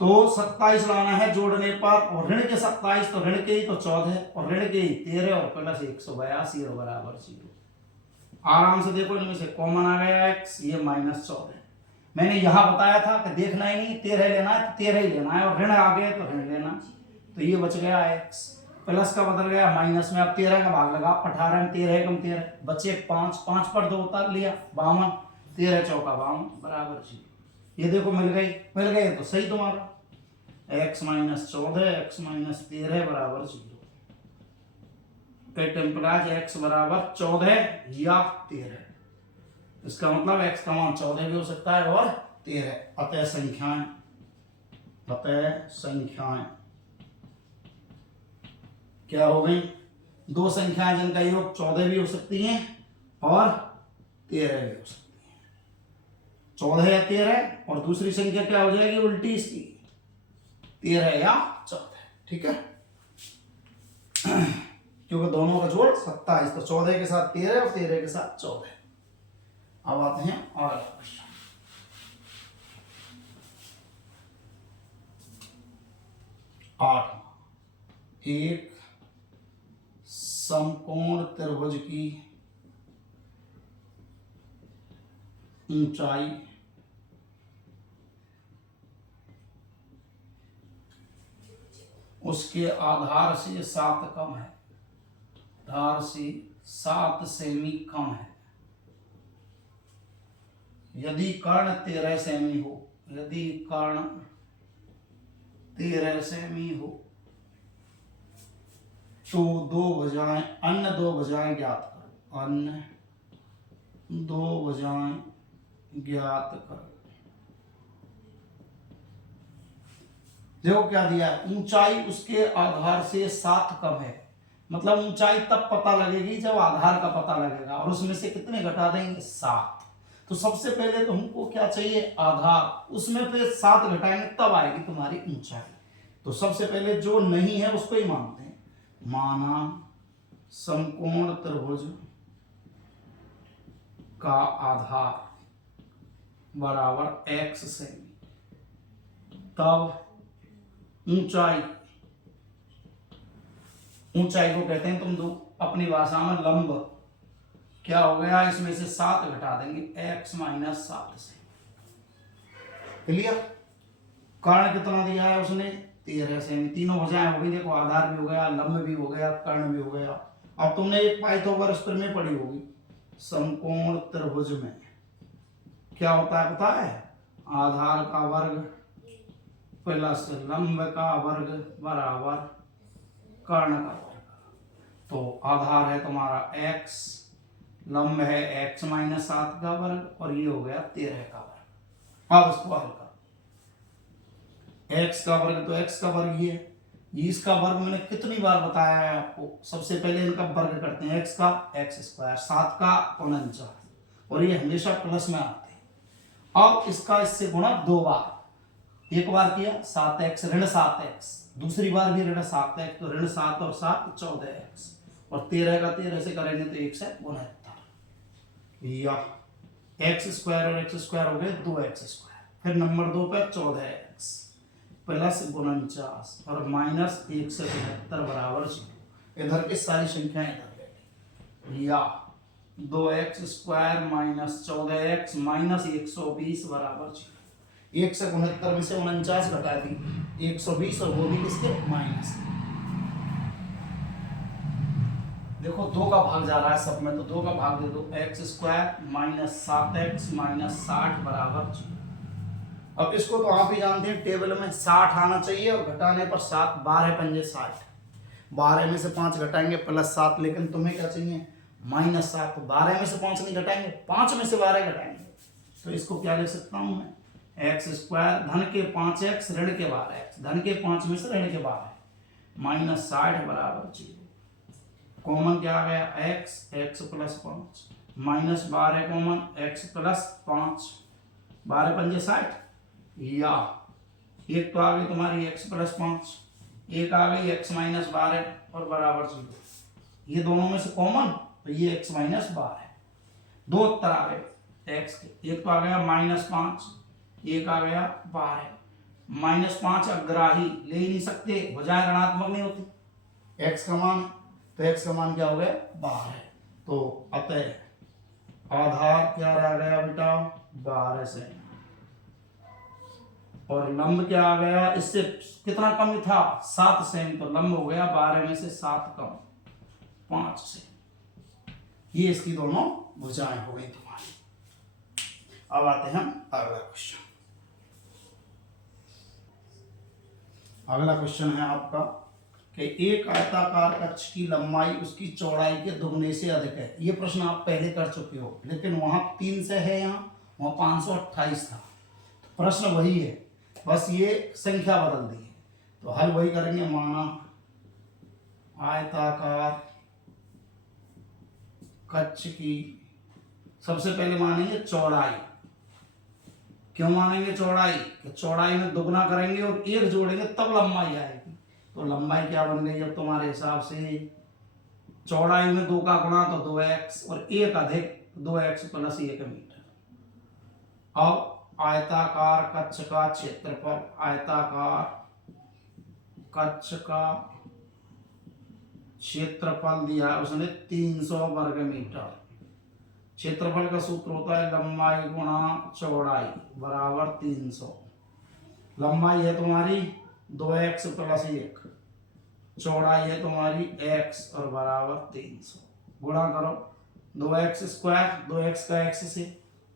तो 27 लाना है जोड़ने पर, और ऋण के 27 तो ऋण के ही तो 14 और ऋण के ही 13 और प्लस 182 और बराबर 0। आराम से देखो, इनमें से कॉमन आ गया x, ये माइनस 14। मैंने यहां बताया था कि देखना ही नहीं, 13 लेना है तो 13 ही लेना है, और ऋण आ गए तो ऋण लेना। तो ये बच गया x, प्लस का बदल गया माइनस में, अब 13 का भाग लगा, 18 में 13 कम 13 बचे 5, 5 पर 2 उतार लिया 52, 13 चौका 52 बराबर 0। ये देखो मिल गई तो सही तुम्हारा, x माइनस 14 x माइनस 13 बराबर 0। टेम्पराज x बराबर 14 या 13, इसका मतलब x का मान 14 भी हो सकता है और 13। अतः संख्याएं क्या हो गई, 2 संख्याएं जिनका योग 14 भी हो सकती हैं और 13 भी हो सकती हैं। 14 या 13, और दूसरी संख्या क्या हो जाएगी उल्टी इसकी, 13 या 14, ठीक है। क्योंकि दोनों का जोड़ 27, तो 14 के साथ 13 और 13 के साथ 14। अब आते हैं और क्वेश्चन। 8, एक समकोण त्रिभुज की ऊंचाई उसके आधार से 7 कम है, आधार से 7 सेमी कम है। यदि कर्ण 13 सेमी हो, यदि कर्ण 13 सेमी हो, तो अन्य दो भुजाएं ज्ञात करो, अन्य दो भुजाएं ज्ञात करो। देखो क्या दिया है, ऊंचाई उसके आधार से 7 कम है, मतलब ऊंचाई तब पता लगेगी जब आधार का पता लगेगा, और उसमें से कितने घटा देंगे 7। तो सबसे पहले तो हमको क्या चाहिए आधार, उसमें फिर 7 घटाएंगे तब आएगी तुम्हारी ऊंचाई। तो सबसे पहले जो नहीं है उसको ही मानते हैं, माना समकोण त्रिभुज का आधार बराबर x सेमी, तब ऊंचाई को कहते हैं तुम दो अपनी भाषा में लंब, क्या हो गया इसमें से 7 घटा देंगे x माइनस 7 से, क्लियर। कर्ण कितना दिया है उसने 13 सेमी, तीनों भुजाएं हो गई, देखो आधार भी हो गया, लंब भी हो गया, कर्ण भी हो गया। अब तुमने एक पाइथागोरस में पढ़ी होगी, समकोण त्रिभुज में क्या होता है पता है, आधार का वर्ग प्लस लंब का वर्ग बराबर कर्ण का वर्ग। तो आधार है तुम्हारा x, लंब है x माइनस 7 का वर्ग, और ये हो गया 13 का वर्ग। अब इसको हल करो, x का वर्ग तो x का वर्ग ही है, इसका वर्ग मैंने कितनी बार बताया है आपको। सबसे पहले इनका वर्ग करते हैं, x का x स्क्वायर, 7 का 49, और ये हमेशा प्लस में आते हैं। अब इसका इससे गुणा 2 बार, एक बार किया 7x ऋण 7x, दूसरी बार भी ऋण 7x, तो ऋण 7 और 7 14x, और 13 का 13 से करेंगे तो 1 से 69, या x स्क्वायर और x स्क्वायर हो गए 2x स्क्वायर, फिर नंबर 2 पे 14x प्लस 49 और माइनस 1 से 72 बराबर 0। इधर की सारी संख्याएं इधर बैठी, या 2x square minus 14x minus 120 बराबर 0। 1 से 69 में से 49 घटा दी 120, और वो भी किसके माइनस। देखो 2 का भाग जा रहा है सब में, तो 2 का भाग दे दो, x square minus 7x minus 60 बराबर 0। अब इसको तो आप ही जानते हैं, टेबल में 60 आना चाहिए, और घटाने पर 7, 12 पंजे 60, 12 में से 5 घटाएंगे प्लस 7, लेकिन तुम्हें क्या चाहिए माइनस 7, तो 12 में से 5 नहीं घटाएंगे, 5 में से 12 घटाएंगे। तो इसको क्या लिख सकता हूं मैं, एक्स स्क्वायर धन के 5x ऋण के 12x, धन के 5 में से ऋण के 12 माइनस 60 बराबर 0। कॉमन क्या आ गया x plus 5 minus 12 common x plus 5, 12 पंजे 60, या एक तो आ गई तुम्हारी x प्लस 5, एक आ गई x माइनस 12 और बराबर 0। ये दोनों में से कॉमन, तो ये x माइनस 12, दो उत्तर आ गए x के, एक तो आ गया माइनस 5, एक आ गया 12। माइनस 5 अग्राही ले ही नहीं सकते, भुजाएं ऋणात्मक नहीं होती, x का मान, तो x का मान क्या हो गया 12, तो अतः आधार क्या रह गया बेटा 12 से, और लंब क्या आ गया, इससे कितना कम था 7 सेमी, तो लंब हो गया 12 में से 7 कम 5 से। ये इसकी दोनों भुजाएं हो गई तुम्हारी। अब आते हैं अगला क्वेश्चन। अगला क्वेश्चन है आपका कि एक आयताकार कक्ष की लंबाई उसकी चौड़ाई के दुगने से अधिक है। ये प्रश्न आप पहले कर चुके हो, लेकिन वहां 3 से है, यहाँ वहां 528 था। तो प्रश्न वही है, बस ये संख्या बदल दी है। तो हल वही करेंगे, माना आयताकार कक्ष की, सबसे पहले मानेंगे चौड़ाई, क्यों मानेंगे चौड़ाई? कि चौड़ाई में दुगना करेंगे और एक जोड़ेंगे तब लंबाई आएगी। तो लंबाई क्या बन गई अब तुम्हारे हिसाब से? चौड़ाई में 2 का गुणा तो 2x और 1 अधिक 2x प्लस 1 मीटर। अब आयताकार कक्ष का क्षेत्रफल, आयताकार कक्ष का क्षेत्रफल दिया है उसने 300 वर्ग मीटर। क्षेत्रफल का सूत्र होता है लंबाई गुणा चौड़ाई बराबर 300। लंबाई है तुम्हारी 2x प्लस 1, चौड़ाई है तुम्हारी x और बराबर 300। गुणा करो 2x स्क्वायर, 2x का x से,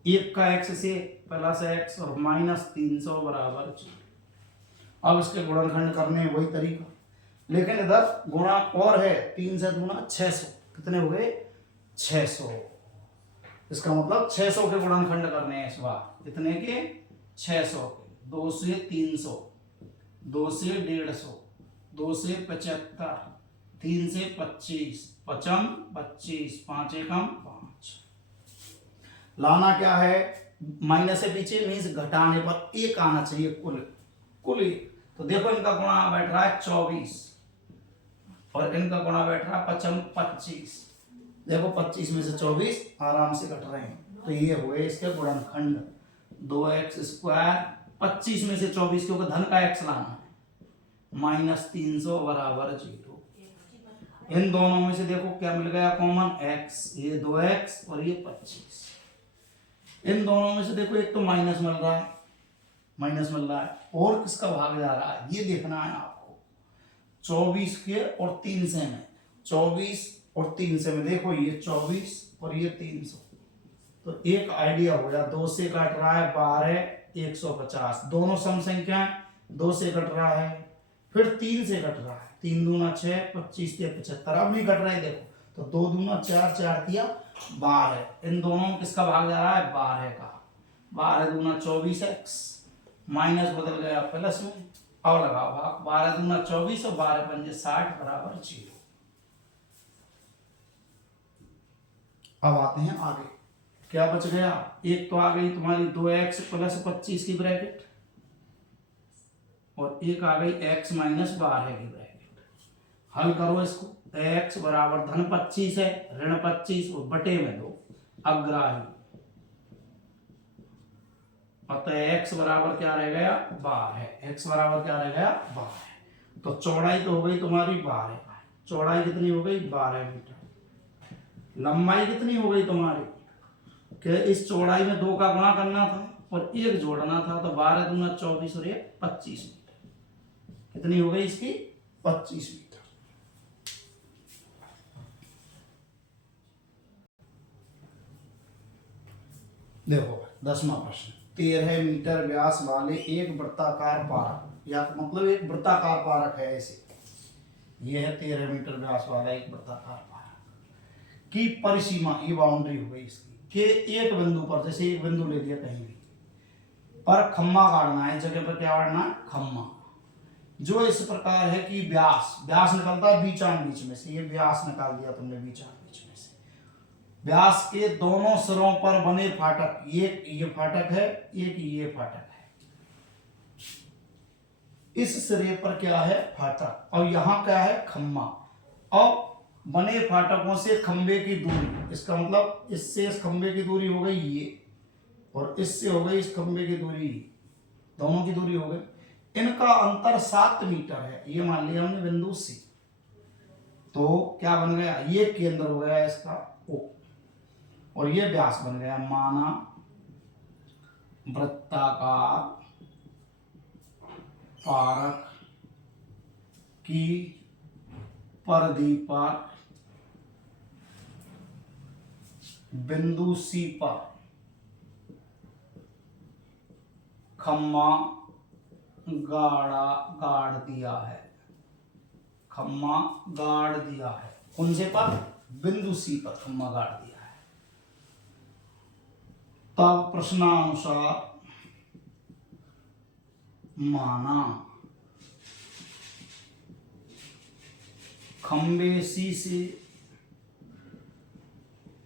1 का x से प्लस x और माइनस 300 बराबर 0। अब इसके गुणनखंड करने हैं वही तरीका, लेकिन इधर गुणा और है, 3 से गुणा 600, कितने हो गए? 600। इसका मतलब 600 के गुणनखंड करने हैं इस बार। कितने के? 600 के। 2 से 300, 2 से 150, 2 से 75, 3 से 25, 55, 25, 5 एकम 5। लाना क्या है? माइनस से पीछे मीन्स घटाने पर 1 आना चाहिए कुल 1। तो देखो इनका गुणा बैठ रहा है 24 और इनका गुणा बैठ रहा है 25। देखो 25 में से 24 आराम से कट रहे हैं, तो ये हुए इसके गुणनखंड 2x स्क्वायर, 25 में से 24 क्योंकि धन का x लाना है, माइनस 300 बराबर 0। इन दोनों में से देखो क्या मिल गया कॉमन? x, ये 2x और ये 25। इन दोनों में से देखो एक तो माइनस मिल रहा है, और किसका भाग जा रहा है ये देखना है आपको। 24 के और 3 से में, 24 और 3 से में देखो ये 24 और ये 300, तो एक आइडिया हो गया। 2 से कट रहा है 12, 150, दोनों सम संख्या है, 2 से कट रहा है, फिर 3 से कट रहा है, 3 दूना 6, 25 से 75, अब नहीं कट रहा है देखो, तो 2 दूना 4, 4 दिया 12। इन दोनों में किसका भाग जा रहा है? 12 का। 12 दूना 24x, माइनस बदल गया प्लस में, अब लगाओ भाग, 12 दूना 24 और 12 पंजे 60 बराबर 0। अब आते हैं आगे, क्या बच गया? एक तो आ गई तुम्हारी 2x प्लस 25 की ब्रैकेट और एक आ गई x माइनस 12 की ब्रैकेट। हल करो इसको, x बराबर धन 25 है, ऋण 25 और बटे में 2 अग्राही, अतः x बराबर क्या रह गया? 12। x बराबर क्या रह गया? 12। तो चौड़ाई तो हो गई तुम्हारी 12, चौड़ाई कितनी हो गई? 12 मीटर। लंबाई कितनी हो गई तुम्हारी? कि इस चौड़ाई में 2 का गुणा करना था और 1 जोड़ना था, तो 12 दूना 24 और 25 मीटर। कितनी हो गई इसकी? 25 मीटर। देखो 10वां प्रश्न, 13 मीटर व्यास वाले एक वृत्ताकार पारक, या मतलब एक वृत्ताकार पारक है ऐसे, ये है 13 मीटर व्यास वाला एक वृत्ताकार पारक की परिसीमा, ये बाउंड्री हो गई इसकी, कि एक बिंदु पर, जैसे एक बिंदु ले लिया कहीं भी, पर खम्मा गाड़ना है, जगह पर क्या गाड़ना है? खम्मा, जो इस प्रकार है कि व्यास निकलता है बीचान बीच में से, ये व्यास निकाल दिया तुमने बीचान बीच में से, व्यास के दोनों सिरों पर बने फाटक, एक ये फाटक है, एक ये फाटक है, इस सिरे पर क्या है? फाटक, और यहां क्या है? खम्मा। अब बने फाटकों से खंबे की दूरी, इसका मतलब इससे इस खंबे की दूरी हो गई ये, और इससे हो गई इस खंबे की दूरी, दोनों की दूरी हो गई। इनका अंतर 7 मीटर है, ये मान लिया हमने बिंदु सी। तो क्या बन गया? ये केंद्र हो गया इसका O, और ये व्यास बन गया। माना वृत्ताकार पारक की परिधि पर बिंदु सी पर खम्मा गाड़ दिया है, खम्मा गाड़ दिया है। कौन से पर? बिंदु सी पर खम्मा गाड़ दिया है। तब प्रश्नानुसार माना खंबे सी से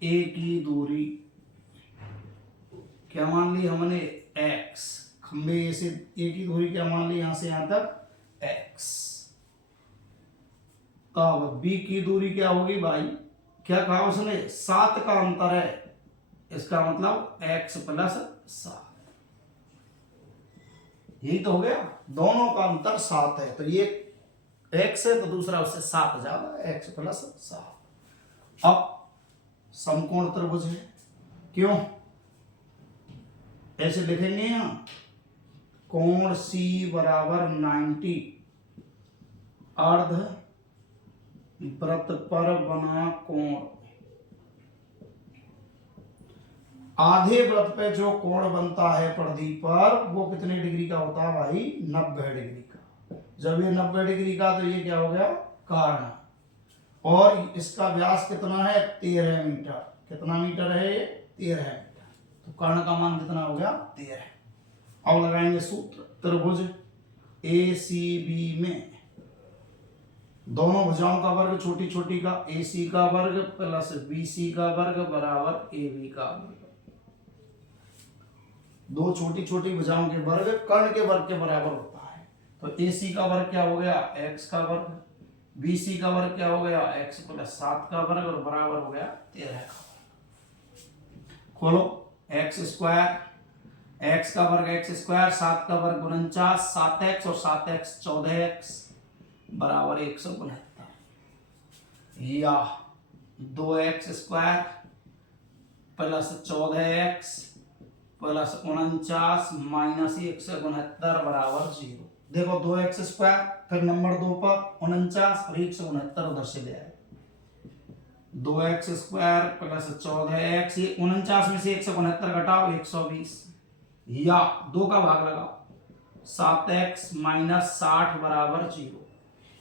ए की दूरी, क्या मान ली हमने? x, खंबे ए से ए की दूरी क्या मान ली, यहां से यहां तक x। तब b की दूरी क्या होगी भाई, क्या कहा उसने, 7 का अंतर है, इसका मतलब x प्लस 7। यही तो हो गया, दोनों का अंतर 7 है, तो ये x है तो दूसरा उससे 7 ज्यादा, x प्लस 7। अब समकोण त्रिभुज है, क्यों ऐसे लिखेंगे, यहां कोण C बराबर 90 अर्ध वृत्त पर बना कोण। आधे वृत्त पे जो कोण बनता है प्रदीप पर, वो कितने डिग्री का होता है भाई, 90 डिग्री का। जब ये 90 डिग्री का, तो ये क्या हो गया, कर्ण। और इसका व्यास कितना है, 13 मीटर। कितना मीटर है ये, 13 मीटर। तो कर्ण का मान कितना हो गया, 13। अब लगाएंगे सूत्र, त्रिभुज ACB में दोनों भुजाओं का वर्ग छोटी छोटी का, AC का वर्ग प्लस BC का वर्ग बराबर AB का वर्ग। दो छोटी छोटी भुजाओं के वर्ग कर्ण के वर्ग के बराबर होता है। तो AC का वर्ग क्या हो गया, x का वर्ग, BC का वर्ग क्या हो गया, x प्लस 7 का वर्ग, और बराबर हो गया 13 का वर्ग। खोलो, x स्क्वायर, x का वर्ग x स्क्वायर, 7 का वर्ग 49, 7x और 7x 14x बराबर 169, या 2x square plus 14x plus 49 minus 169 बराबर 0। देखो 2x स्क्वायर, फिर नंबर 2 पर 49 और 169 उधर से ले आए, 2x स्क्वायर प्लस 14x, ये 49 में से 169 घटाओ 120, या 2 का भाग लगाओ, 7x माइनस 60 बराबर 0।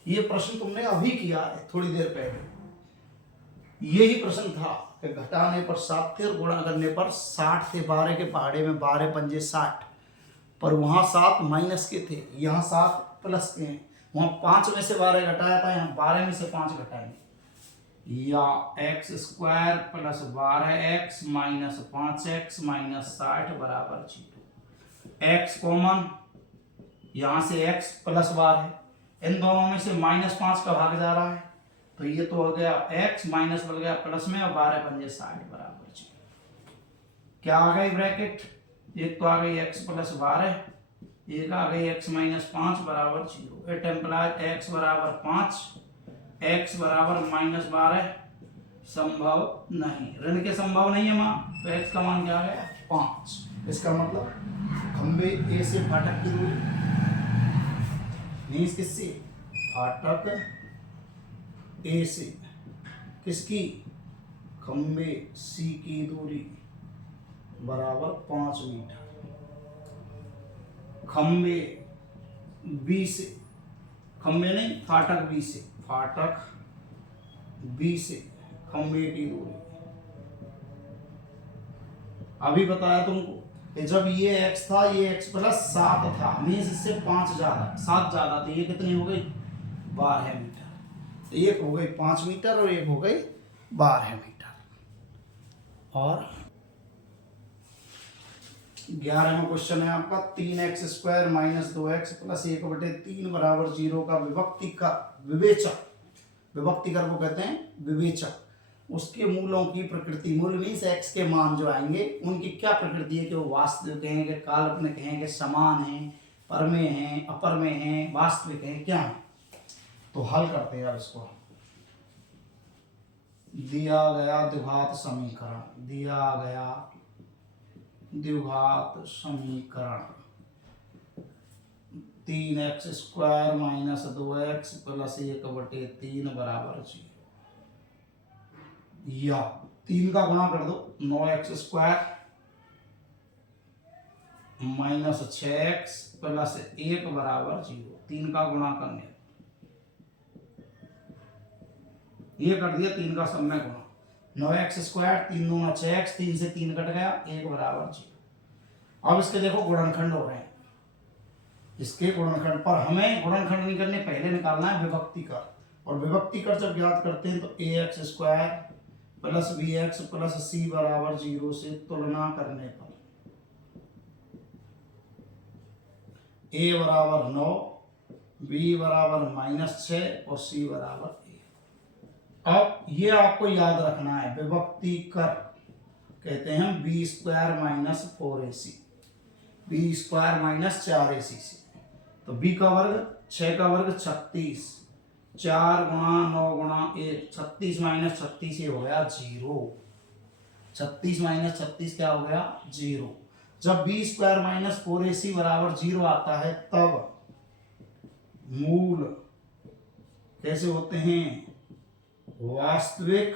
ये प्रश्न तुमने अभी किया है, थोड़ी देर पहले। यही प्रश्न था कि घटाने पर 7 थे और गुणा करने पर 60 थे। 12 के पहाड़े में 12 पंजे 60, पर वहां 7 माइनस के थे, यहाँ 7 प्लस के हैं। वहां 5 में से 12 घटाया था, यहाँ 12 में से 5 घटाएंगे, या x square plus 12x minus 5x minus 60 बराबर 0। x कॉमन, यहां से x प्लस 12 है, इन दोनों में से -5 का भाग जा रहा है, तो ये तो हो गया x माइनस बन गया प्लस में, और 12 पंजे 60 बराबर 0। क्या आ गई ब्रैकेट, एक तो आ गई x प्लस 12, एक आ गई x माइनस 5 बराबर 0। इट एम्प्लाइज x बराबर 5, x बराबर -12 संभव नहीं, ऋण के संभव नहीं है मां, तो x का मान क्या आ गया, 5। इसका मतलब खंबे A से फाटक की दूरी, मीन्स किससे, फाटक A से किसकी, खंबे C की दूरी बराबर 5 मीटर। खंबे B से, खंबे नहीं, फाटक B से, फाटक B से खंबे की दूरी, अभी बताया तुमको कि जब ये x था, ये x प्लस 7 था, मीन्स इससे 5 ज्यादा, 7 ज्यादा, तो ये कितनी हो गई, 12 मीटर। तो एक हो गई 5 मीटर और एक हो गई 12 मीटर। और 11वां क्वेश्चन है आपका, 3x square minus 2x plus 1/3 बराबर 0 का विभक्ति का विवेचक, विभक्ति कर को कहते हैं विवेचक, उसके मूलों की प्रकृति, मूल मीन्स x के मान जो आएंगे उनकी क्या प्रकृति है, कि वो वास्तविक हैं, कि काल्पनिक हैं, कि समान हैं, परमेय हैं, अपरमेय हैं, वास्तविक हैं, क्या है। तो हल करते हैं अब इसको। दिया गया द्विघात समीकरण, दिया गया द्विघात समीकरण 3x square minus 2x plus 1/3 बराबर 0, या 3 का गुणा कर दो, 9x square minus 6x plus 1 बराबर 0। 3 का गुणा करने, ये कर दिया 3 का समय गुणा, 9x स्क्वायर 3 दूना 6x, 3 से 3 कट गया, 1 बराबर 0। अब इसके देखो गुणनखंड हो रहे हैं, इसके गुणनखंड पर हमें गुणनखंड नहीं करने, पहले निकालना है विभक्ति कर, और विभक्ति कर जब ज्ञात करते हैं तो ax square plus bx plus c बराबर 0 से तुलना करने पर ए बराबर 9, बी बराबर -6 और सी बराबर 1। अब ये आपको याद रखना है, विभक्ति कर कहते हैं हम B square -4ac, B square -4ac से। तो बी का वर्ग 6 का वर्ग 36, 4 गुणा 9 गुणा 1, 36 - 36 ये हो गया 0। 36 - 36 क्या हो गया 0। जब बी स्क्वायर -4ac बराबर 0 आता है तब मूल कैसे होते हैं, वास्तविक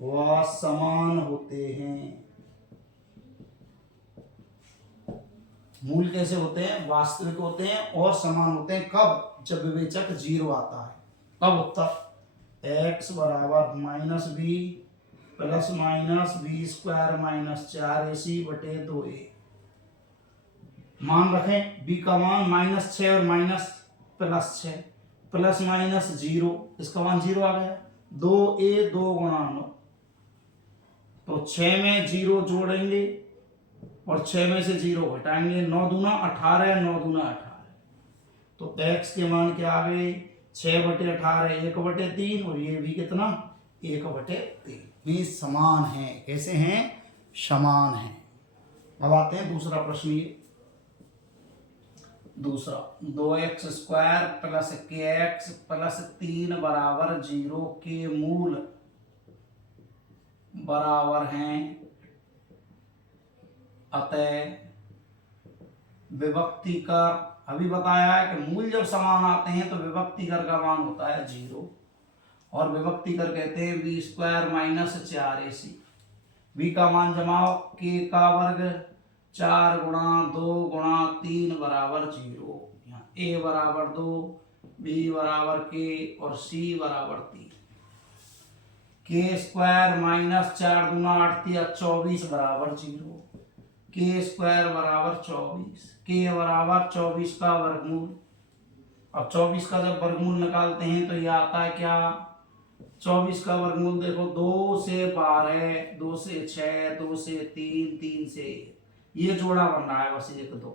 व समान होते हैं। मूल कैसे होते हैं, वास्तविक होते हैं और समान होते हैं। कब, जब विवेचक 0 आता है। कब उत्तर x बराबर -b plus minus b square -4ac बटे 2a। मान रखें b का मान -6 और +6 प्लस माइनस 0, इसका मान 0 आ गया। 2a 2 गुणा 9, तो 6 में 0 जोड़ेंगे और 6 में से 0 घटाएंगे। 9 दूना 18, 9 दूना 18, तो x के मान क्या आ गए 6/18 1/3 और ये भी कितना 1/3। ये समान है। कैसे हैं, समान है। अब आते हैं दूसरा प्रश्न। ये दूसरा 2x² + kx + 3 बराबर 0 के मूल बराबर हैं, अतः विभक्ति कर, अभी बताया है कि मूल जब समान आते हैं तो विभक्ति कर का मान होता है 0 और विभक्ति कर कहते हैं बी स्क्वायर -4ac। बी का मान जमाओ, k का वर्ग 4 गुणा 2 गुणा 3 बराबर 0। यहाँ a बराबर 2, b बराबर k और c बराबर 3। k स्क्वायर -4 दूना 8 दिया 24 बराबर 0। k स्क्वायर बराबर 24, k बराबर 24 का वर्गमूल। अब 24 का जब वर्गमूल निकालते हैं तो यह आता है क्या, 24 का वर्गमूल देखो 2 से 12, 2 से 6, 2 से 3, 3 से 1, ये जोड़ा बन रहा है बस 1 2,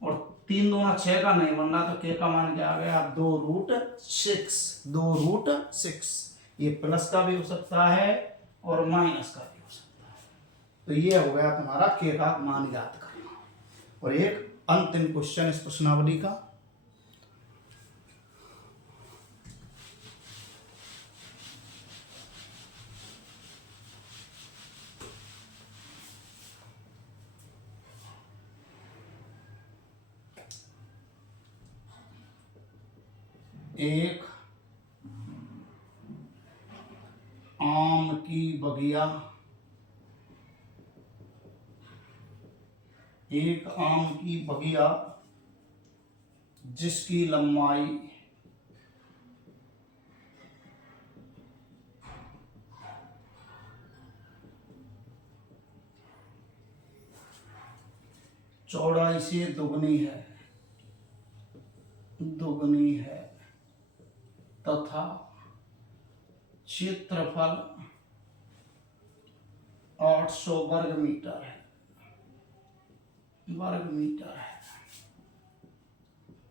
और 3 दूना 6 का नहीं बन रहा, तो k का मान क्या आ गया 2√6, 2√6। ये प्लस का भी हो सकता है और माइनस का भी हो सकता है। तो ये हो गया तुम्हारा k का मान याद करना। और एक अंतिम क्वेश्चन इस प्रश्नावली का, एक आम की बगिया, एक आम की बगिया जिसकी लंबाई 4 से दुगनी है तथा क्षेत्रफल 800 वर्ग मीटर है,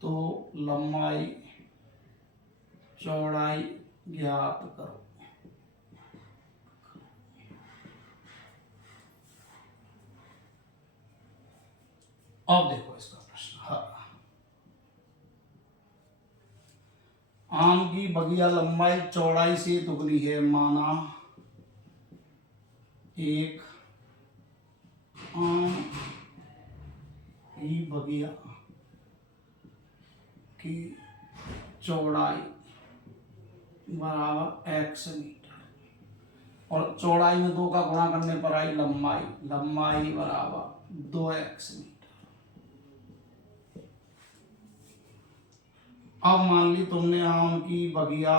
तो लंबाई चौड़ाई ज्ञात करो। अब देखो इसका प्रश्न। आम की बगिया लंबाई चौड़ाई से दुगनी है, माना एक आम की बगिया की चौड़ाई बराबर x मीटर, और चौड़ाई में 2 का गुणा करने पर आई लंबाई बराबर 2x मीटर। अब मान ली तुमने आम की बगिया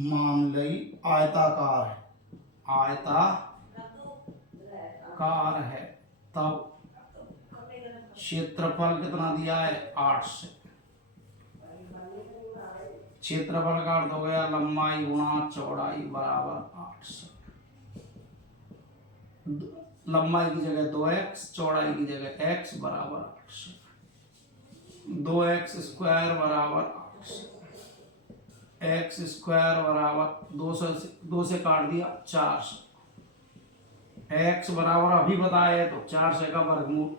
मान ली आयताकार है, तब क्षेत्रफल कितना दिया है 8 से। क्षेत्रफल का अर्थ हो गया लंबाई गुणा चौड़ाई बराबर 8 से। लंबाई की जगह 2x, चौड़ाई की जगह x बराबर 8, 2x स्क्वायर बराबर 8, x स्क्वायर बराबर 2 से काट दिया 400, x बराबर अभी बताया है तो 400 का वर्गमूल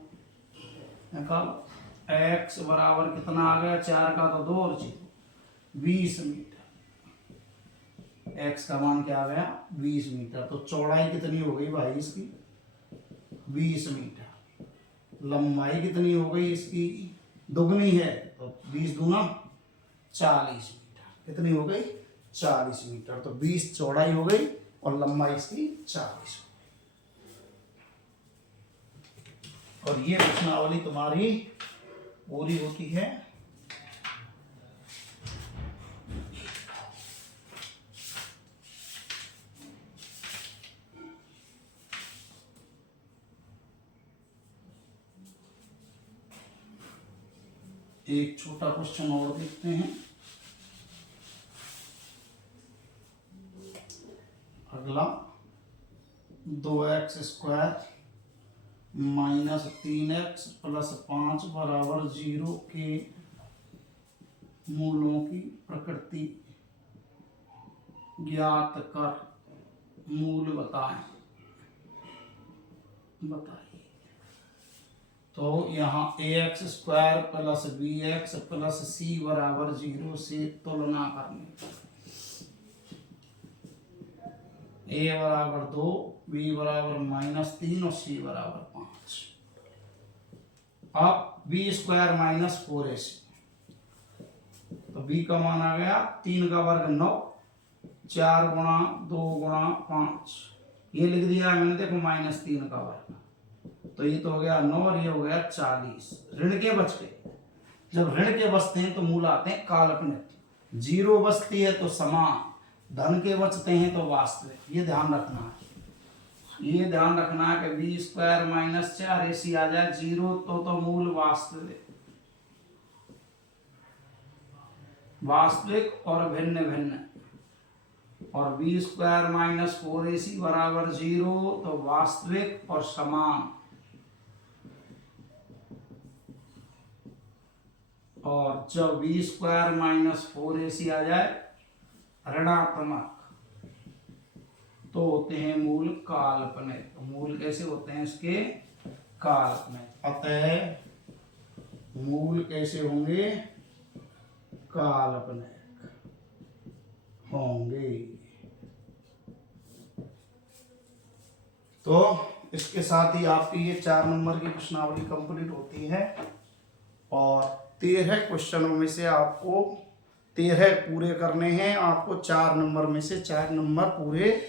निकाल, x बराबर कितना आ गया, 4 का तो 2 और 0 20 मीटर, x का मान क्या आ गया 20 मीटर। तो चौड़ाई कितनी हो गई भाई इसकी 20 मीटर, लंबाई कितनी हो गई इसकी दुगनी है तो 20 दूना 40 मीटर, कितनी हो गई 40 मीटर। तो 20 चौड़ाई हो गई और लंबाई इसकी 40 हो गई। और ये प्रश्नावली तुम्हारी पूरी होती है। एक छोटा क्वेश्चन और देखते हैं। अगला 2x square minus 3x plus 5 बराबर 0 के मूलों की प्रकृति ज्ञात कर, मूल बताएं। बताइए। तो यहाँ ax square plus bx plus c बराबर 0 से तुलना करनी। a बराबर 2, b बराबर -3 और c बराबर 5। अब b स्क्वायर माइनस 4ac, तो b का मान आ गया 3 का वर्ग 9, 4 गुणा 2 गुणा 5, ये लिख दिया मैंने, देखो -3 का वर्ग, तो ये तो हो गया 9 और ये हो गया 40। ऋण के बच गए, जब ऋण के बचते हैं तो मूल आते हैं काल्पनिक, 0 बचती है तो समान, धन के बचते हैं तो वास्तविक। ये ध्यान रखना है, ये ध्यान रखना है कि बी स्क्वायर माइनस 4ac आ जाए 0 तो मूल वास्तविक, वास्तविक और भिन्न भिन्न, और बी स्क्वायर माइनस 4ac बराबर 0 तो वास्तविक और समान, और जब बी स्क्वायर माइनस 4ac आ जाए ऋणात्मक तो होते हैं मूल काल्पनिक। मूल कैसे होते हैं इसके काल्पनिक, अतः मूल कैसे होंगे काल्पनिक होंगे। तो इसके साथ ही आपकी ये 4 नंबर की प्रश्नावली कंप्लीट होती है और 13 क्वेश्चनों में से आपको 13 पूरे करने हैं। आपको 4 नंबर में से 4 नंबर पूरे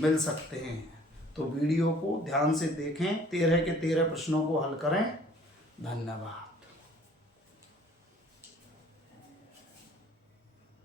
मिल सकते हैं। तो वीडियो को ध्यान से देखें, 13 के 13 प्रश्नों को हल करें। धन्यवाद।